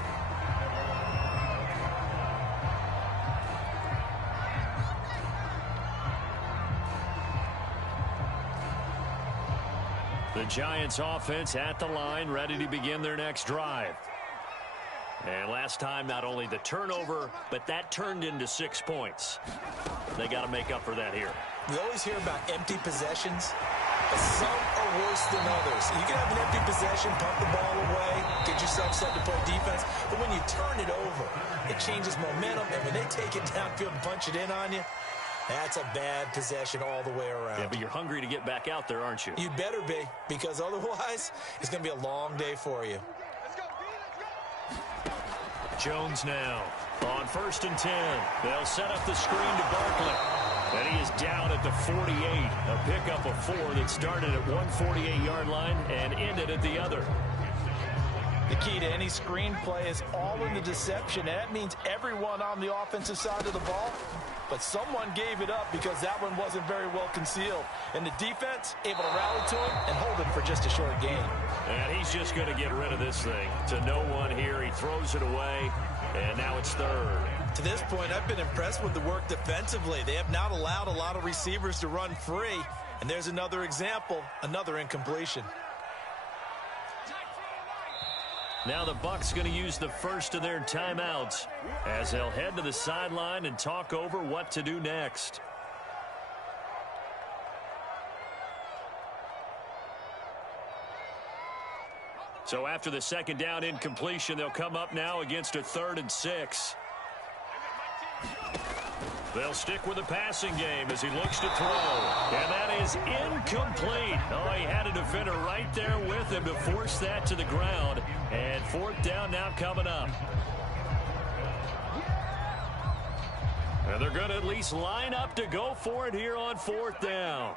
The Giants offense at the line, ready to begin their next drive. And last time, not only the turnover, but that turned into 6 points. They got to make up for that here. We always hear about empty possessions. But some are worse than others. You can have an empty possession, pump the ball away, get yourself set to play defense. But when you turn it over, it changes momentum. And when they take it downfield and punch it in on you, that's a bad possession all the way around. Yeah, but you're hungry to get back out there, aren't you? You better be, because otherwise it's going to be a long day for you. Jones now on 1st and 10. They'll set up the screen to Barkley. And he is down at the 48. A pickup of 4 that started at 148-yard line and ended at the other. The key to any screen play is all in the deception. And that means everyone on the offensive side of the ball. But someone gave it up because that one wasn't very well concealed. And the defense able to rally to him and hold him for just a short gain. And he's just going to get rid of this thing. To no one here. He throws it away. And now it's 3rd. To this point, I've been impressed with the work defensively. They have not allowed a lot of receivers to run free. And there's another example, another incompletion. Now the Bucs going to use the first of their timeouts as they'll head to the sideline and talk over what to do next. So after the second down incompletion, they'll come up now against a 3rd and 6. They'll stick with the passing game as he looks to throw. And that is incomplete. Oh, he had a defender right there with him to force that to the ground. And 4th down now coming up. And they're going to at least line up to go for it here on 4th down.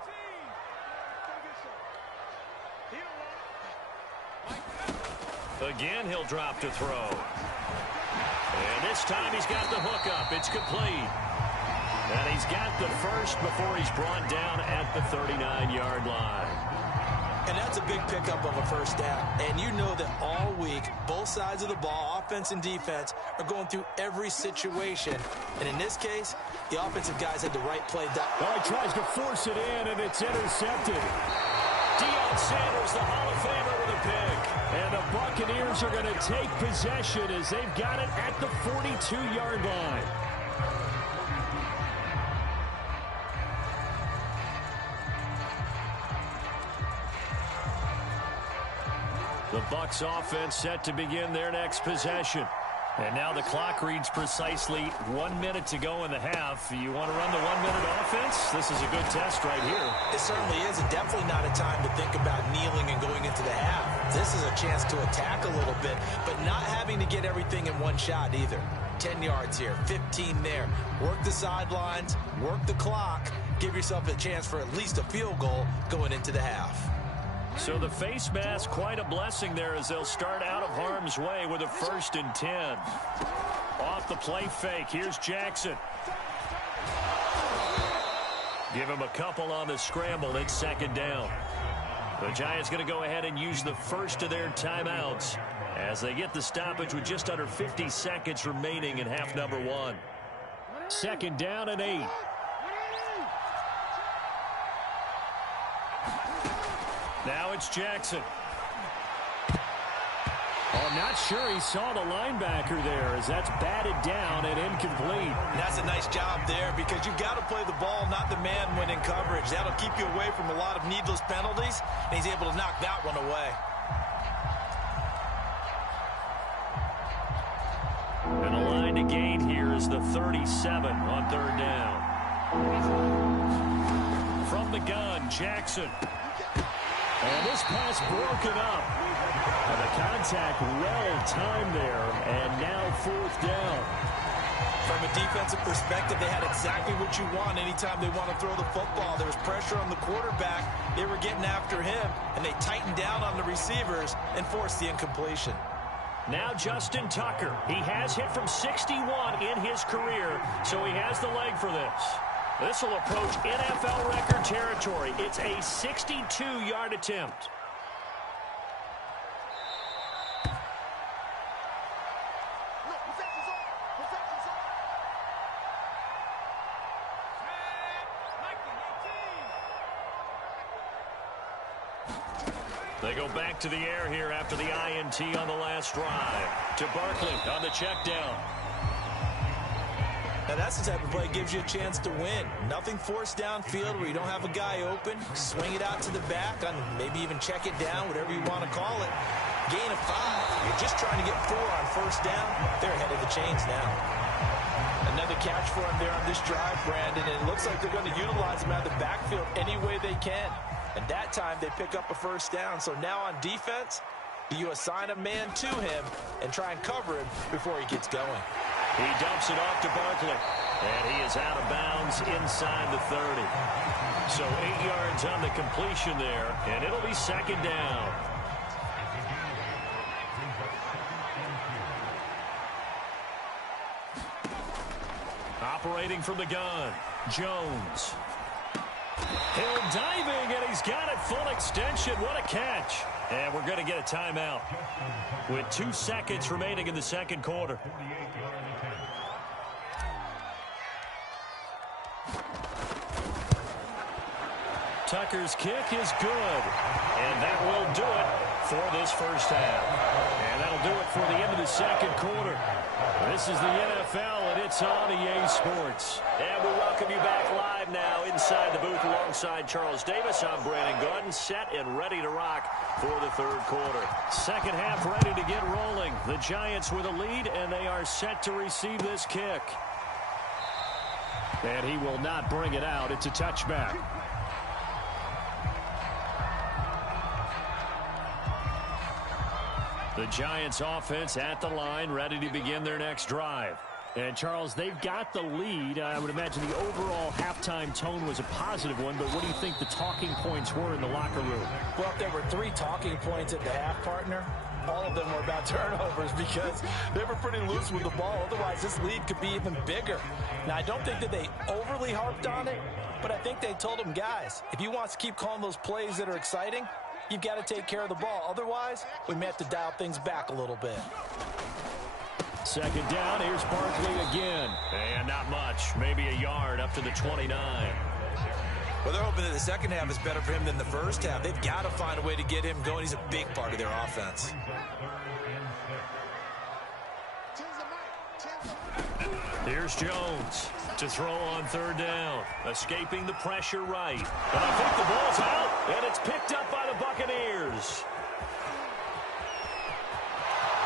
Again, he'll drop to throw. And this time he's got the hook up. It's complete. And he's got the first before he's brought down at the 39-yard line. And that's a big pickup of a first down. And you know that all week, both sides of the ball, offense and defense, are going through every situation. And in this case, the offensive guys had the right play down. Oh, he tries to force it in, and it's intercepted. Deion Sanders, the Hall of Famer, with a pick. And the Buccaneers are going to take possession as they've got it at the 42-yard line. The Bucs offense set to begin their next possession. And now the clock reads precisely 1 minute to go in the half. You want to run the 1 minute offense? This is a good test right here. It certainly is, and definitely not a time to think about kneeling and going into the half. This is a chance to attack a little bit, but not having to get everything in one shot either. 10 yards here, 15 there. Work the sidelines, work the clock, give yourself a chance for at least a field goal going into the half. So the face mask, quite a blessing there as they'll start out of harm's way with a 1st and 10. Off the play fake, here's Jackson. Give him a couple on the scramble. It's 2nd down. The Giants going to go ahead and use the first of their timeouts as they get the stoppage with just under 50 seconds remaining in half number 1. 2nd down and 8. Now it's Jackson. Oh, I'm not sure he saw the linebacker there as that's batted down and incomplete. And that's a nice job there because you've got to play the ball, not the man when in coverage. That'll keep you away from a lot of needless penalties, and he's able to knock that one away. And the line to gain here is the 37 on 3rd down. From the gun, Jackson. And this pass broken up. And the contact well timed there. And now 4th down. From a defensive perspective, they had exactly what you want anytime they want to throw the football. There was pressure on the quarterback. They were getting after him, and they tightened down on the receivers and forced the incompletion. Now Justin Tucker. He has hit from 61 in his career, so he has the leg for this. This will approach NFL record territory. It's a 62-yard attempt. They go back to the air here after the INT on the last drive. To Barkley on the check down. Now And that's the type of play that gives you a chance to win. Nothing forced downfield where you don't have a guy open. Swing it out to the back, on maybe even check it down, whatever you want to call it. Gain of 5. You're just trying to get 4 on first down. They're ahead of the chains now. Another catch for him there on this drive, Brandon. And it looks like they're going to utilize him out of the backfield any way they can. And that time they pick up a first down. So now on defense, you assign a man to him and try and cover him before he gets going. He dumps it off to Barkley. And he is out of bounds inside the 30. So 8 yards on the completion there. And it'll be second down. Operating from the gun, Jones. Hill diving, and he's got it full extension. What a catch. And we're going to get a timeout with 2 seconds remaining in the second quarter. Tucker's kick is good. And that will do it for this first half. And that'll do it for the end of the second quarter. This is the NFL, and it's on EA Sports. And we welcome you back live now inside the booth alongside Charles Davis. I'm Brandon Gordon, set and ready to rock for the third quarter. Second half ready to get rolling. The Giants with a lead, and they are set to receive this kick. And he will not bring it out. It's a touchback. The Giants offense at the line, ready to begin their next drive. And, Charles, they've got the lead. I would imagine the overall halftime tone was a positive one, but what do you think the talking points were in the locker room? Well, if there were 3 talking points at the half, partner, all of them were about turnovers because they were pretty loose with the ball. Otherwise, this lead could be even bigger. Now, I don't think that they overly harped on it, but I think they told them, guys, if you want to keep calling those plays that are exciting, you've got to take care of the ball. Otherwise, we may have to dial things back a little bit. Second down, here's Barkley again. And not much, maybe a yard up to the 29. Well, they're hoping that the second half is better for him than the first half. They've got to find a way to get him going. He's a big part of their offense. Here's Jones to throw on third down. Escaping the pressure right. And I think the ball's out, and it's picked up by the Buccaneers.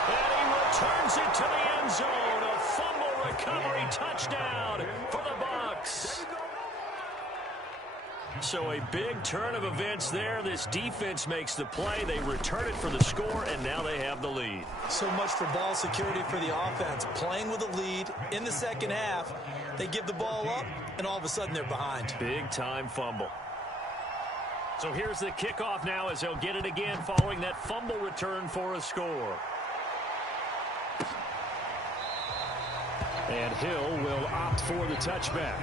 And he returns it to the end zone. A fumble recovery touchdown for the Bucs. So a big turn of events there. This defense makes the play. They return it for the score, and now they have the lead. So much for ball security for the offense. Playing with a lead in the second half. They give the ball up, and all of a sudden they're behind. Big-time fumble. So here's the kickoff now as they'll get it again following that fumble return for a score. And Hill will opt for the touchback.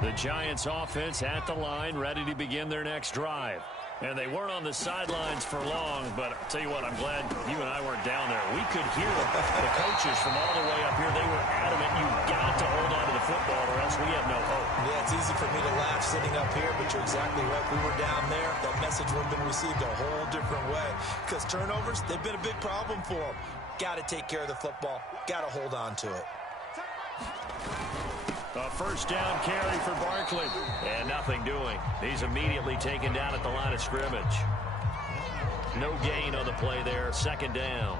The Giants offense at the line, ready to begin their next drive. And they weren't on the sidelines for long, but I'll tell you what, I'm glad you and I weren't down there. We could hear the coaches from all the way up here. They were adamant, you've got to hold on to the football or else we have no hope. Yeah, it's easy for me to laugh sitting up here, but you're exactly right. If we were down there, that message would have been received a whole different way. Because turnovers, they've been a big problem for them. Got to take care of the football. Got to hold on to it. A first down carry for Barkley. And nothing doing. He's immediately taken down at the line of scrimmage. No gain on the play there. Second down.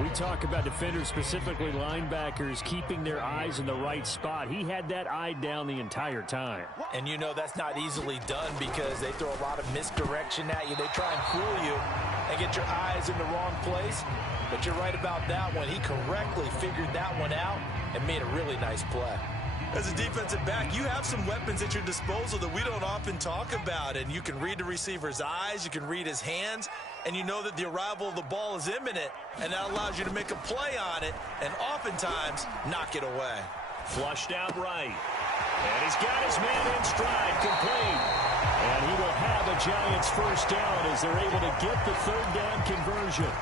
We talk about defenders, specifically linebackers, keeping their eyes in the right spot. He had that eye down the entire time. And you know that's not easily done because they throw a lot of misdirection at you. They try and fool you and get your eyes in the wrong place. But you're right about that one. He correctly figured that one out and made a really nice play. As a defensive back, you have some weapons at your disposal that we don't often talk about. And you can read the receiver's eyes, you can read his hands, and you know that the arrival of the ball is imminent. And that allows you to make a play on it and oftentimes knock it away. Flushed out right. And he's got his man in stride, complete. And he will have a Giants first down as they're able to get the third down conversion.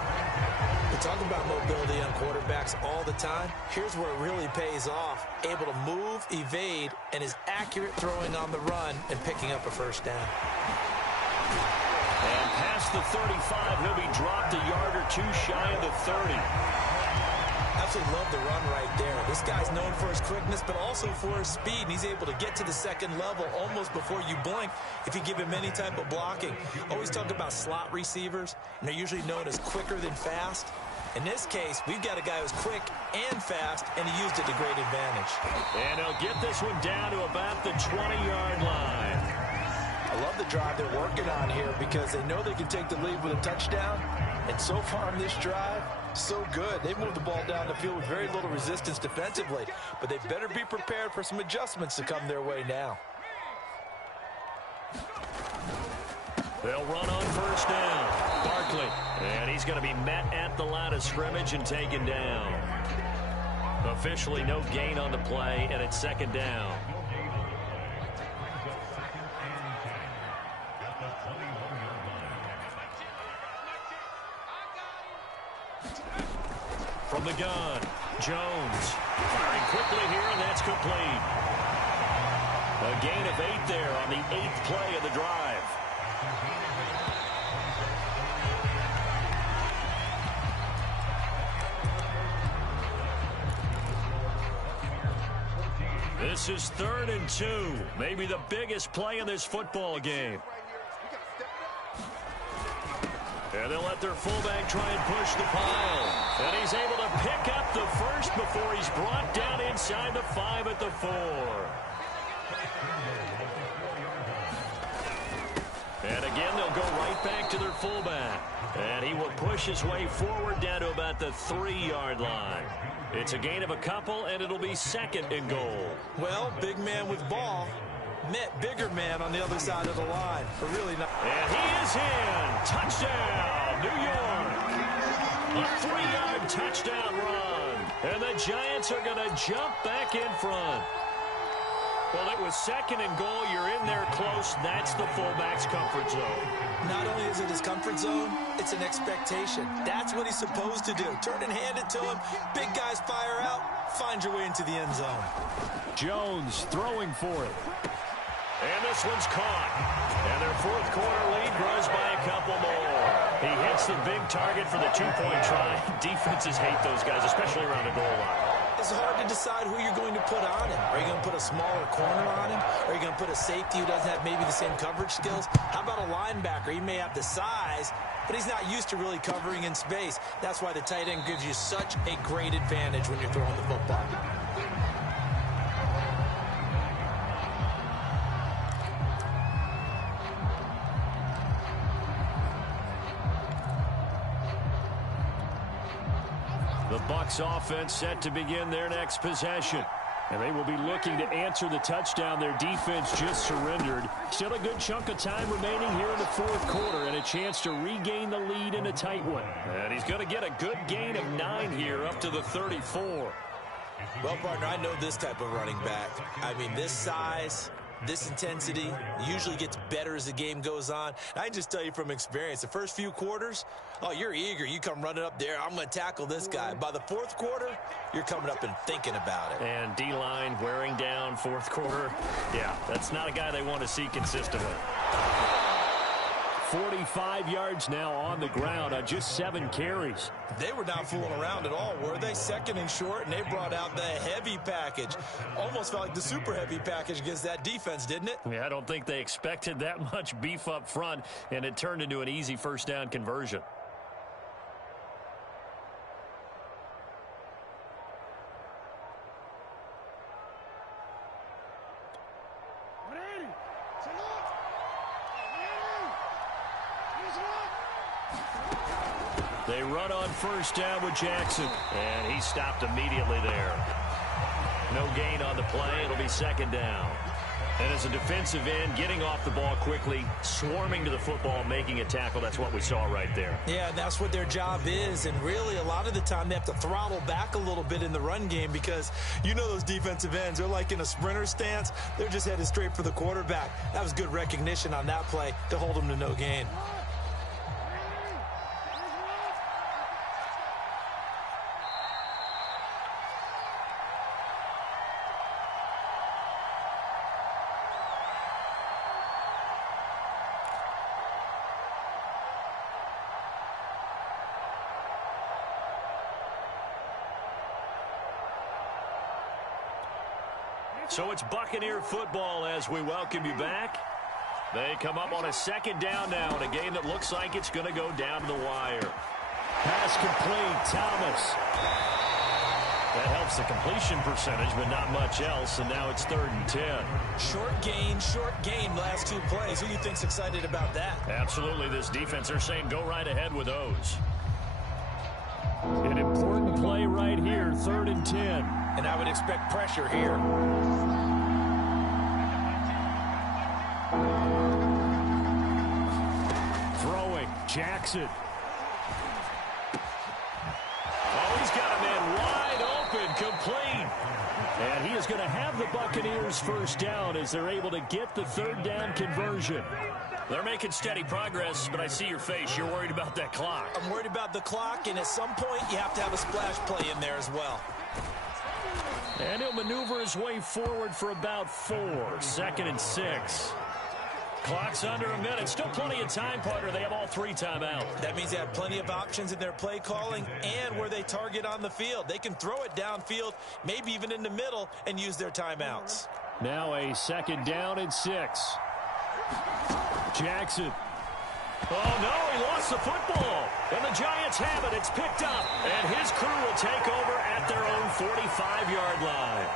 The talk about mobility on quarterbacks all the time. Here's where it really pays off. Able to move, evade, and is accurate throwing on the run and picking up a first down. And past the 35, he'll be dropped a yard or two shy of the 30. Absolutely love the run right there. This guy's known for his quickness, but also for his speed. And he's able to get to the second level almost before you blink if you give him any type of blocking. Always talk about slot receivers, and they're usually known as quicker than fast. In this case, we've got a guy who's quick and fast, and he used it to great advantage. And he'll get this one down to about the 20-yard line. I love the drive they're working on here because they know they can take the lead with a touchdown. And so far on this drive, so good. They've moved the ball down the field with very little resistance defensively, but they better be prepared for some adjustments to come their way now. They'll run on first down. Barkley, and he's going to be met at the line of scrimmage and taken down. Officially no gain on the play, and it's second down. From the gun, Jones firing quickly here, and that's complete. A gain of 8 there on the 8th play of the drive. This is 3rd and 2, maybe the biggest play in this football game. And they'll let their fullback try and push the pile. And he's able to pick up the first before he's brought down inside the 5 at the 4. And again, they'll go right back to their fullback. And he will push his way forward down to about the 3-yard line. It's a gain of a couple, and it'll be 2nd and goal. Well, big man with ball met bigger man on the other side of the line. But really not. And he is in. Touchdown, New York. A 3-yard touchdown run. And the Giants are going to jump back in front. Well, it was 2nd and goal. You're in there close. That's the fullback's comfort zone. Not only is it his comfort zone, it's an expectation. That's what he's supposed to do. Turn and hand it to him. Big guys fire out. Find your way into the end zone. Jones throwing for it. And this one's caught. And their 4th quarter lead grows by a couple more. He hits the big target for the 2-point try. Defenses hate those guys, especially around the goal line. It's hard to decide who you're going to put on him. Are you going to put a smaller corner on him? Are you going to put a safety who doesn't have maybe the same coverage skills? How about a linebacker? He may have the size, but he's not used to really covering in space. That's why the tight end gives you such a great advantage when you're throwing the football. The Bucs offense set to begin their next possession. And they will be looking to answer the touchdown their defense just surrendered. Still a good chunk of time remaining here in the 4th quarter and a chance to regain the lead in a tight one. And he's going to get a good gain of 9 here up to the 34. Well, partner, I know this type of running back. I mean, this size, this intensity usually gets better as the game goes on. And I can just tell you from experience, the first few quarters, oh, you're eager. You come running up there. I'm going to tackle this guy. By the 4th quarter, you're coming up and thinking about it. And D-line wearing down 4th quarter. Yeah, that's not a guy they want to see consistently. 45 yards now on the ground on just 7 carries. They were not fooling around at all, were they? 2nd and short, and they brought out the heavy package. Almost felt like the super heavy package against that defense, didn't it? Yeah, I don't think they expected that much beef up front, and it turned into an easy first down conversion. They run on first down with Jackson, and he stopped immediately there. No gain on the play. It'll be 2nd down. And as a defensive end, getting off the ball quickly, swarming to the football, making a tackle, that's what we saw right there. Yeah, that's what their job is, and really a lot of the time they have to throttle back a little bit in the run game because you know those defensive ends, they're like in a sprinter stance. They're just headed straight for the quarterback. That was good recognition on that play to hold them to no gain. So it's Buccaneer football as we welcome you back. They come up on a second down now in a game that looks like it's going to go down to the wire. Pass complete, Thomas. That helps the completion percentage, but not much else, and now it's 3rd and 10. Short gain, last 2 plays. Who do you think's excited about that? Absolutely, this defense, they're saying go right ahead with those. An important play right here, 3rd and 10. And I would expect pressure here. Throwing, Jackson. Oh, he's got a man wide open, complete. And he is going to have the Buccaneers first down as they're able to get the 3rd down conversion. They're making steady progress, but I see your face. You're worried about that clock. I'm worried about the clock, and at some point, you have to have a splash play in there as well. And he'll maneuver his way forward for about 4. 2nd and 6. Clock's under a minute. Still plenty of time, partner. They have all 3 timeouts. That means they have plenty of options in their play calling and where they target on the field. They can throw it downfield, maybe even in the middle, and use their timeouts. Now a 2nd down and 6. Jackson. Oh, no, he lost the football. And the Giants have it. It's picked up. And his crew will take over at their own 45-yard line.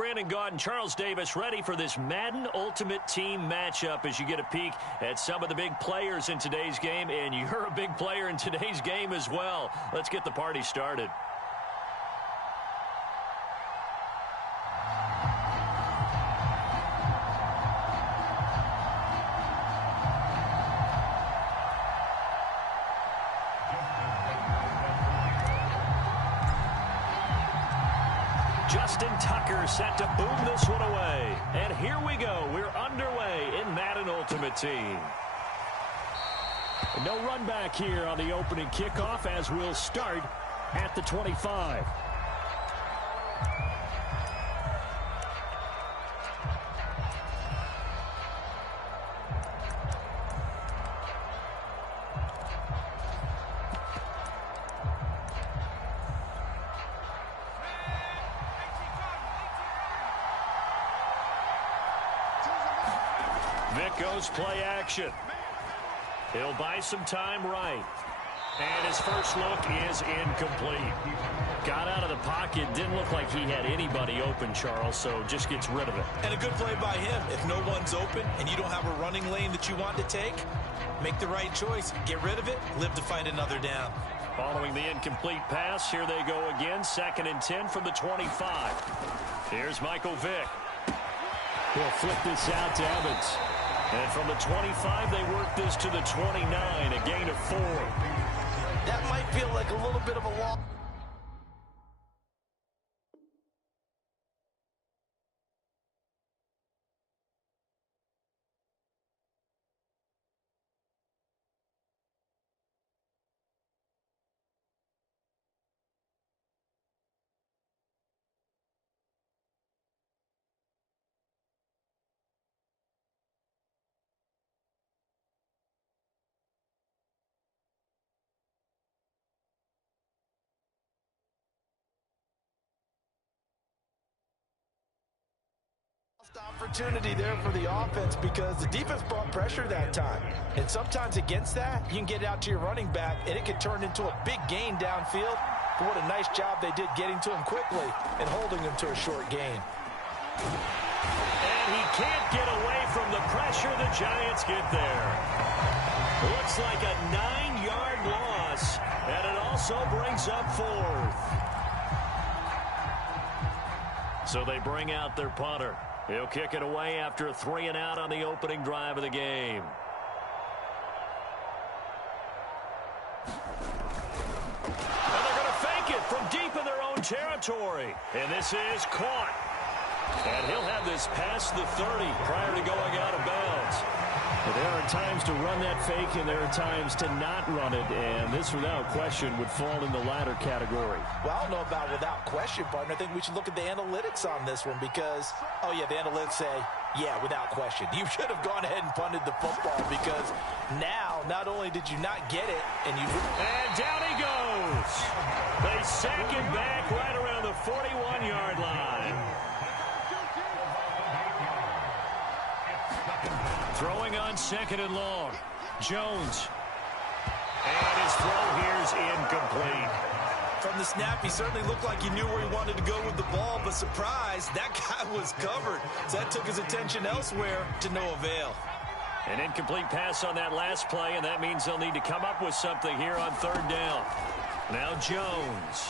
Brandon Gaudin, Charles Davis, ready for this Madden Ultimate Team matchup as you get a peek at some of the big players in today's game, and you're a big player in today's game as well. Let's get the party started. Justin Tucker set to boom this one away. And here we go. We're underway in Madden Ultimate Team. No run back here on the opening kickoff as we'll start at the 25. Vic goes play action. He'll buy some time right. And his first look is incomplete. Got out of the pocket. Didn't look like he had anybody open, Charles, so just gets rid of it. And a good play by him. If no one's open and you don't have a running lane that you want to take, make the right choice. Get rid of it. Live to fight another down. Following the incomplete pass, here they go again. 2nd and 10 from the 25. Here's Michael Vick. He'll flip this out to Evans. And from the 25, they work this to the 29, a gain of 4. That might feel like a little bit of a loss. Opportunity there for the offense because the defense brought pressure that time. And sometimes against that, you can get out to your running back, and it could turn into a big gain downfield. But what a nice job they did getting to him quickly and holding him to a short gain. And he can't get away from the pressure. The Giants get there. Looks like a 9-yard loss, and it also brings up 4th. So they bring out their punter. He'll kick it away after a 3-and-out on the opening drive of the game. And they're going to fake it from deep in their own territory. And this is caught. And he'll have this past the 30 prior to going out of bounds. But there are times to run that fake, and there are times to not run it, and this, without question, would fall in the latter category. Well, I don't know about without question, partner. I think we should look at the analytics on this one because, oh, yeah, the analytics say, yeah, without question. You should have gone ahead and punted the football because now, not only did you not get it, and down he goes. They sack him back right around the 41-yard line. Throwing on 2nd and long. Jones. And his throw here's incomplete. From the snap, he certainly looked like he knew where he wanted to go with the ball, but surprise, that guy was covered. So that took his attention elsewhere to no avail. An incomplete pass on that last play, and that means they'll need to come up with something here on 3rd down. Now Jones.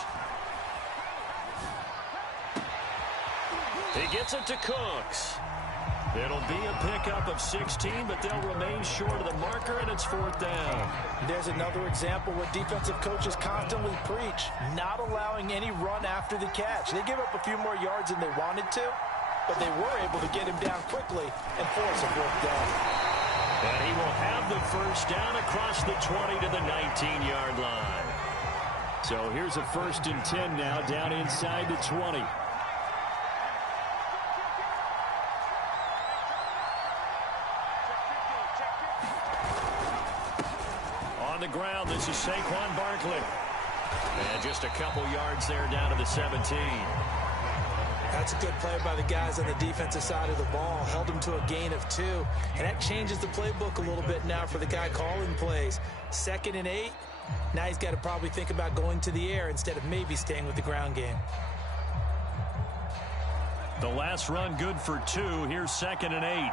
He gets it to Cooks. It'll be a pickup of 16, but they'll remain short of the marker, and it's 4th down. There's another example what defensive coaches constantly preach, not allowing any run after the catch. They give up a few more yards than they wanted to, but they were able to get him down quickly and force a 4th down. And he will have the 1st down across the 20 to the 19-yard line. So here's a 1st and 10 now, down inside the 20. On the ground, this is Saquon Barkley. And just a couple yards there down to the 17. That's a good play by the guys on the defensive side of the ball. Held him to a gain of 2. And that changes the playbook a little bit now for the guy calling plays. 2nd and 8. Now he's got to probably think about going to the air instead of maybe staying with the ground game. The last run good for 2. Here's 2nd and 8.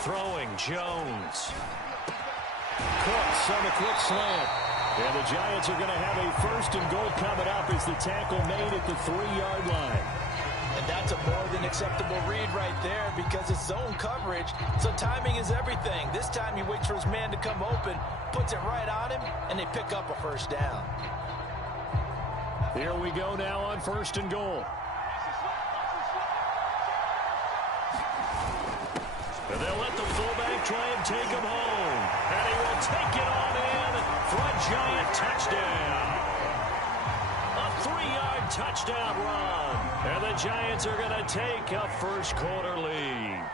Throwing, Jones. Cooks on the quick slant. And the Giants are going to have a 1st and goal coming up as the tackle made at the 3-yard line. And that's a more than acceptable read right there because it's zone coverage, so timing is everything. This time he waits for his man to come open, puts it right on him, and they pick up a 1st down. Here we go now on 1st and goal. And they'll let the fullback try and take him home. And he will take it on in for a Giant touchdown. A 3-yard touchdown run. And the Giants are going to take a 1st quarter lead.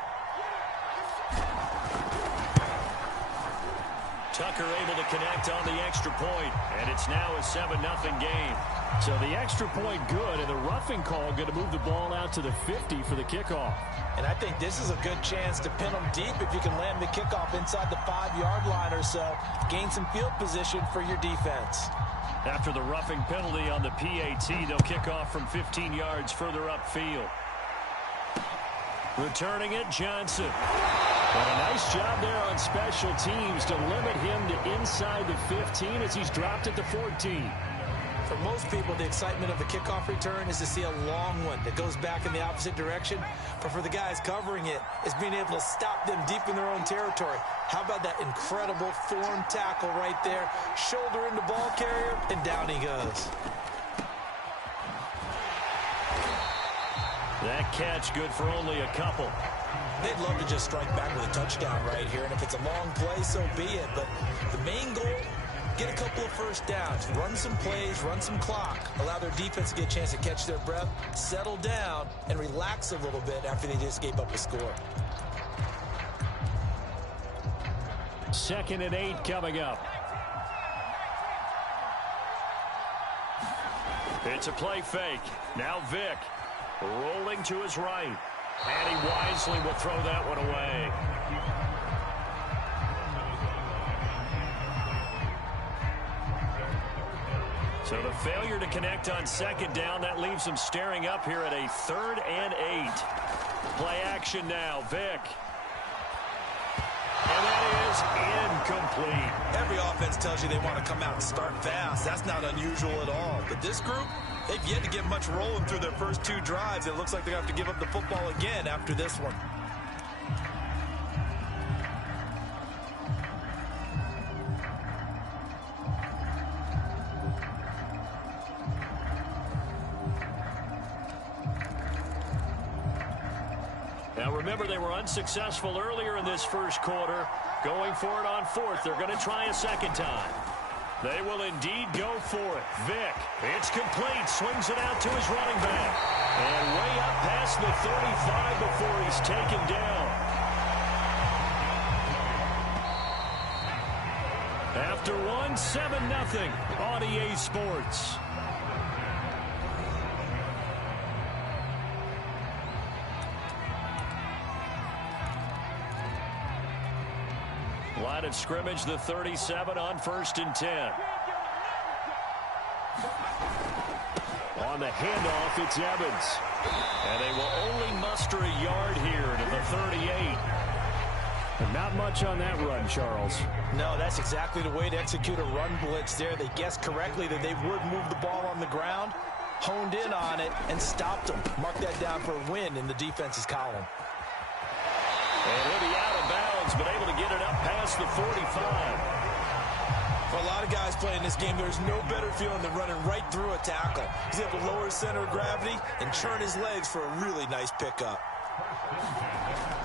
Tucker able to connect on the extra point, and it's now a 7-0 game. So the extra point good, and the roughing call going to move the ball out to the 50 for the kickoff. And I think this is a good chance to pin them deep if you can land the kickoff inside the 5-yard line or so. Gain some field position for your defense. After the roughing penalty on the PAT, they'll kick off from 15 yards further upfield. Returning it, Johnson. And a nice job there on special teams to limit him to inside the 15 as he's dropped at the 14. For most people, the excitement of the kickoff return is to see a long one that goes back in the opposite direction. But for the guys covering it, it's being able to stop them deep in their own territory. How about that incredible form tackle right there? Shoulder into ball carrier, and down he goes. That catch good for only a couple. They'd love to just strike back with a touchdown right here, and if it's a long play, so be it. But the main goal, get a couple of 1st downs, run some plays, run some clock, allow their defense to get a chance to catch their breath, settle down, and relax a little bit after they just gave up a score. 2nd and 8 coming up. It's a play fake. Now Vick rolling to his right. And he wisely will throw that one away. So the failure to connect on 2nd down, that leaves him staring up here at a 3rd and 8. Play action now, Vick. And that is incomplete. Every offense tells you they want to come out and start fast. That's not unusual at all. But this group, they've yet to get much rolling through their first 2 drives. It looks like they have to give up the football again after this one. Now remember, they were unsuccessful earlier in this 1st quarter. Going for it on 4th. They're going to try a 2nd time. They will indeed go for it. Vick, it's complete. Swings it out to his running back. And way up past the 35 before he's taken down. After one, 7-0 on EA Sports. Line of scrimmage, the 37 on 1st and 10. On the handoff, it's Evans. And they will only muster a yard here to the 38. And not much on that run, Charles. No, that's exactly the way to execute a run blitz there. They guessed correctly that they would move the ball on the ground, honed in on it, and stopped them. Mark that down for a win in the defense's column. And he'll be out of bounds, but able to get it up past the 45. For a lot of guys playing this game, there's no better feeling than running right through a tackle. He's able to lower his center of gravity and churn his legs for a really nice pickup.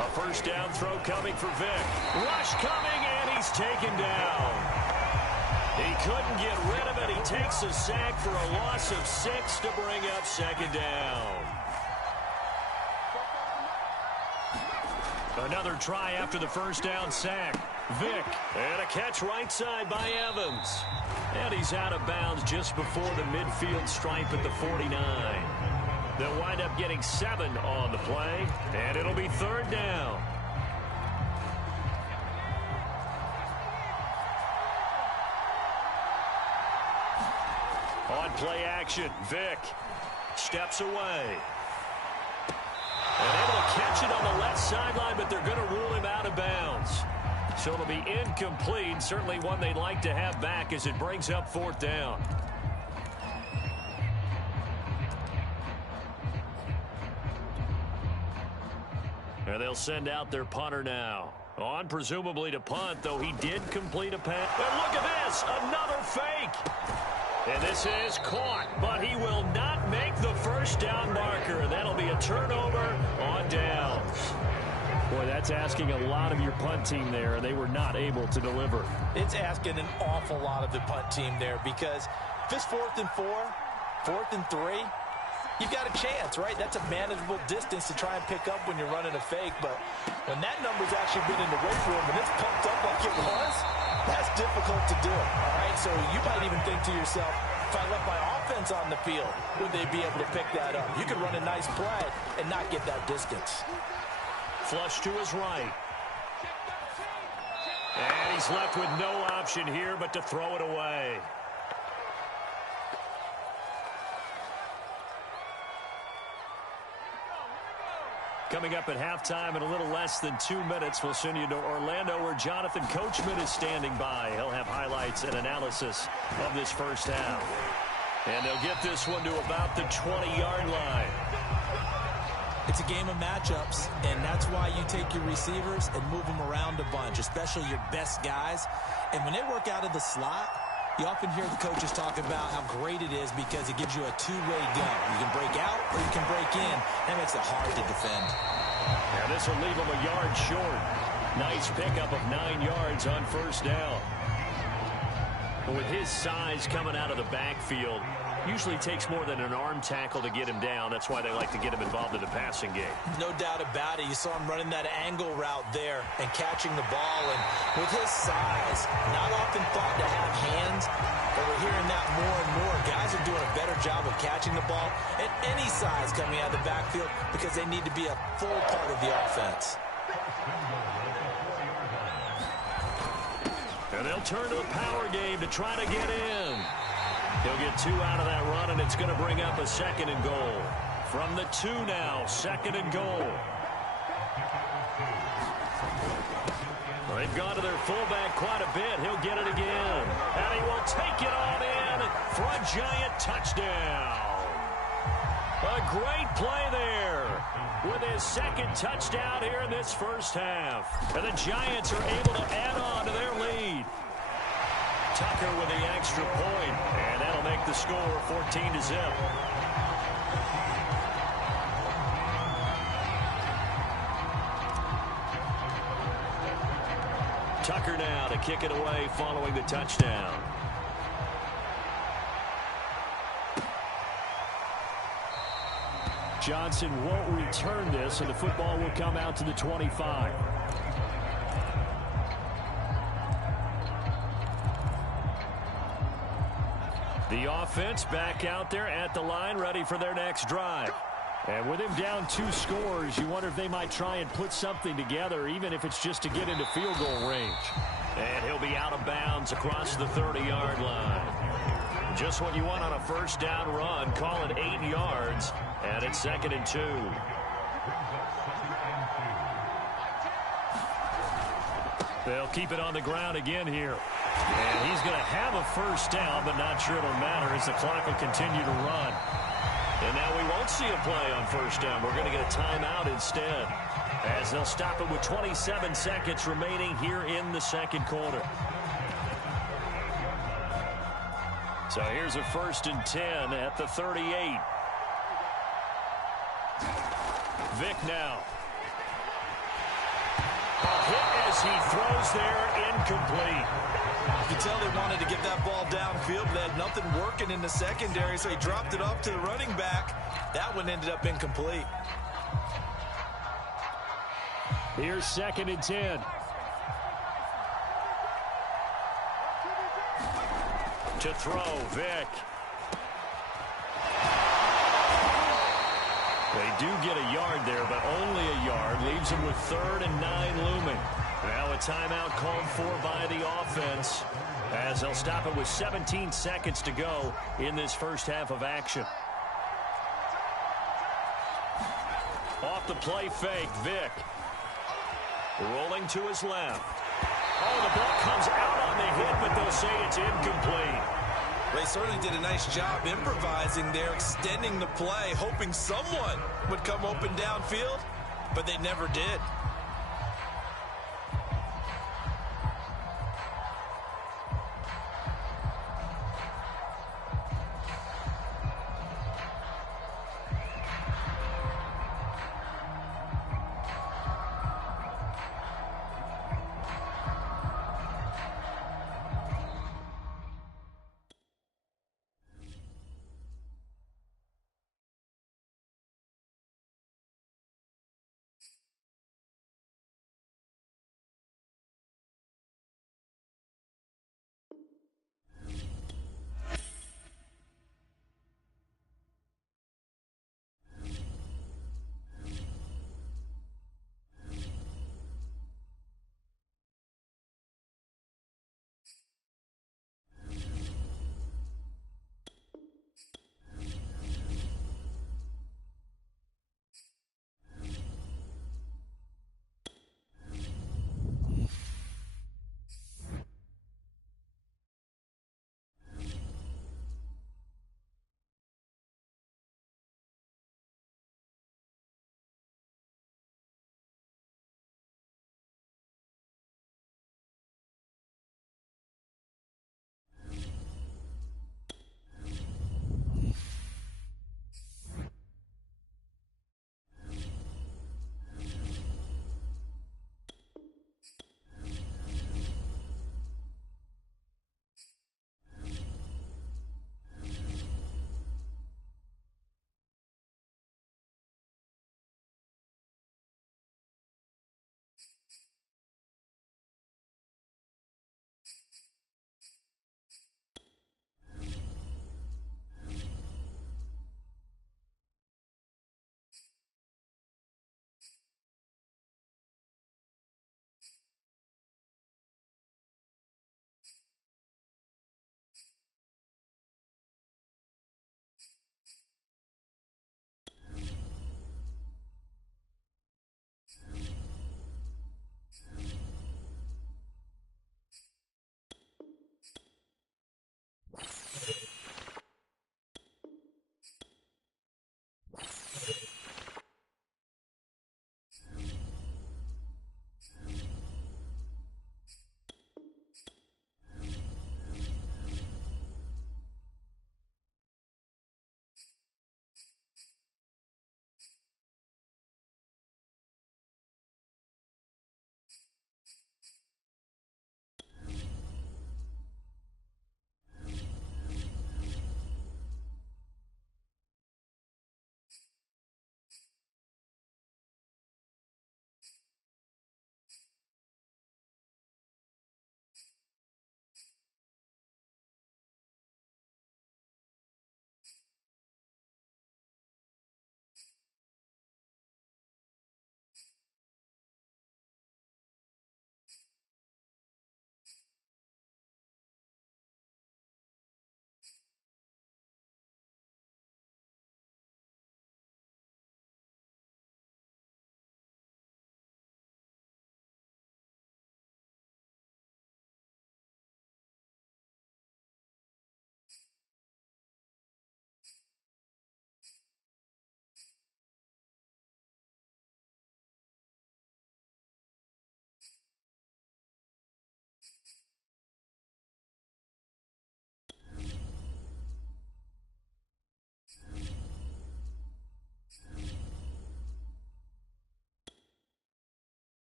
A 1st down throw coming for Vick. Rush coming, and he's taken down. He couldn't get rid of it. He takes a sack for a loss of 6 to bring up 2nd down. Another try after the 1st down sack. Vick, and a catch right side by Evans. And he's out of bounds just before the midfield stripe at the 49. They'll wind up getting 7 on the play, and it'll be 3rd down. On play action. Vick steps away. And able to catch it on the left sideline, but they're going to rule him out of bounds. So it'll be incomplete. Certainly one they'd like to have back as it brings up 4th down. And they'll send out their punter now. On presumably to punt, though he did complete a pass. And look at this, another fake. And this is caught, but he will not make the first down marker. That'll be a turnover on downs. Boy, that's asking a lot of your punt team there. They were not able to deliver. It's asking an awful lot of the punt team there because if it's 4th and 4, 4th and 3, you've got a chance, right? That's a manageable distance to try and pick up when you're running a fake. But when that number's actually been in the weight room and it's pumped up like it was, that's difficult to do, all right? So you might even think to yourself, if I left my offense on the field, would they be able to pick that up? You could run a nice play and not get that distance. Flush to his right. And he's left with no option here but to throw it away. Coming up at halftime in a little less than 2 minutes, we'll send you to Orlando where Jonathan Coachman is standing by. He'll have highlights and analysis of this first half. And they'll get this one to about the 20-yard line. It's a game of matchups, and that's why you take your receivers and move them around a bunch, especially your best guys. And when they work out of the slot, you often hear the coaches talk about how great it is because it gives you a two-way go. You can break out or you can break in. That makes it hard to defend. And this will leave him a yard short. Nice pickup of 9 yards on first down. But with his size coming out of the backfield, usually takes more than an arm tackle to get him down. That's why they like to get him involved in the passing game. No doubt about it. You saw him running that angle route there and catching the ball. And with his size, not often thought to have hands, but we're hearing that more and more. Guys are doing a better job of catching the ball at any size coming out of the backfield because they need to be a full part of the offense. And they'll turn to a power game to try to get in. He'll get 2 out of that run, and it's going to bring up a 2nd and goal. From the 2 now, 2nd and goal. Well, they've gone to their fullback quite a bit. He'll get it again. And he will take it on in for a giant touchdown. A great play there with his 2nd touchdown here in this first half. And the Giants are able to add on to their lead. Tucker with the extra point, and that'll make the score 14-0. Tucker now to kick it away following the touchdown. Johnson won't return this, and the football will come out to the 25. The offense back out there at the line, ready for their next drive. And with him down 2 scores, you wonder if they might try and put something together, even if it's just to get into field goal range. And he'll be out of bounds across the 30-yard line. Just what you want on a first down run. Call it 8 yards, and it's 2nd and 2. They'll keep it on the ground again here. And he's going to have a first down, but not sure it'll matter as the clock will continue to run. And now we won't see a play on first down. We're going to get a timeout instead, as they'll stop it with 27 seconds remaining here in the second quarter. So here's a 1st and 10 at the 38. Vick now. A hit as he throws there, incomplete. You can tell they wanted to get that ball downfield, but they had nothing working in the secondary, so he dropped it off to the running back. That one ended up incomplete. Here's 2nd and 10. To throw, Vick. They do get a yard there, but only a yard. Leaves them with 3rd and 9 looming. Now a timeout called for by the offense, as they'll stop it with 17 seconds to go in this first half of action. Off the play fake, Vick. Rolling to his left. Oh, the ball comes out on the hit, but they'll say it's incomplete. They certainly did a nice job improvising there, extending the play, hoping someone would come open downfield, but they never did.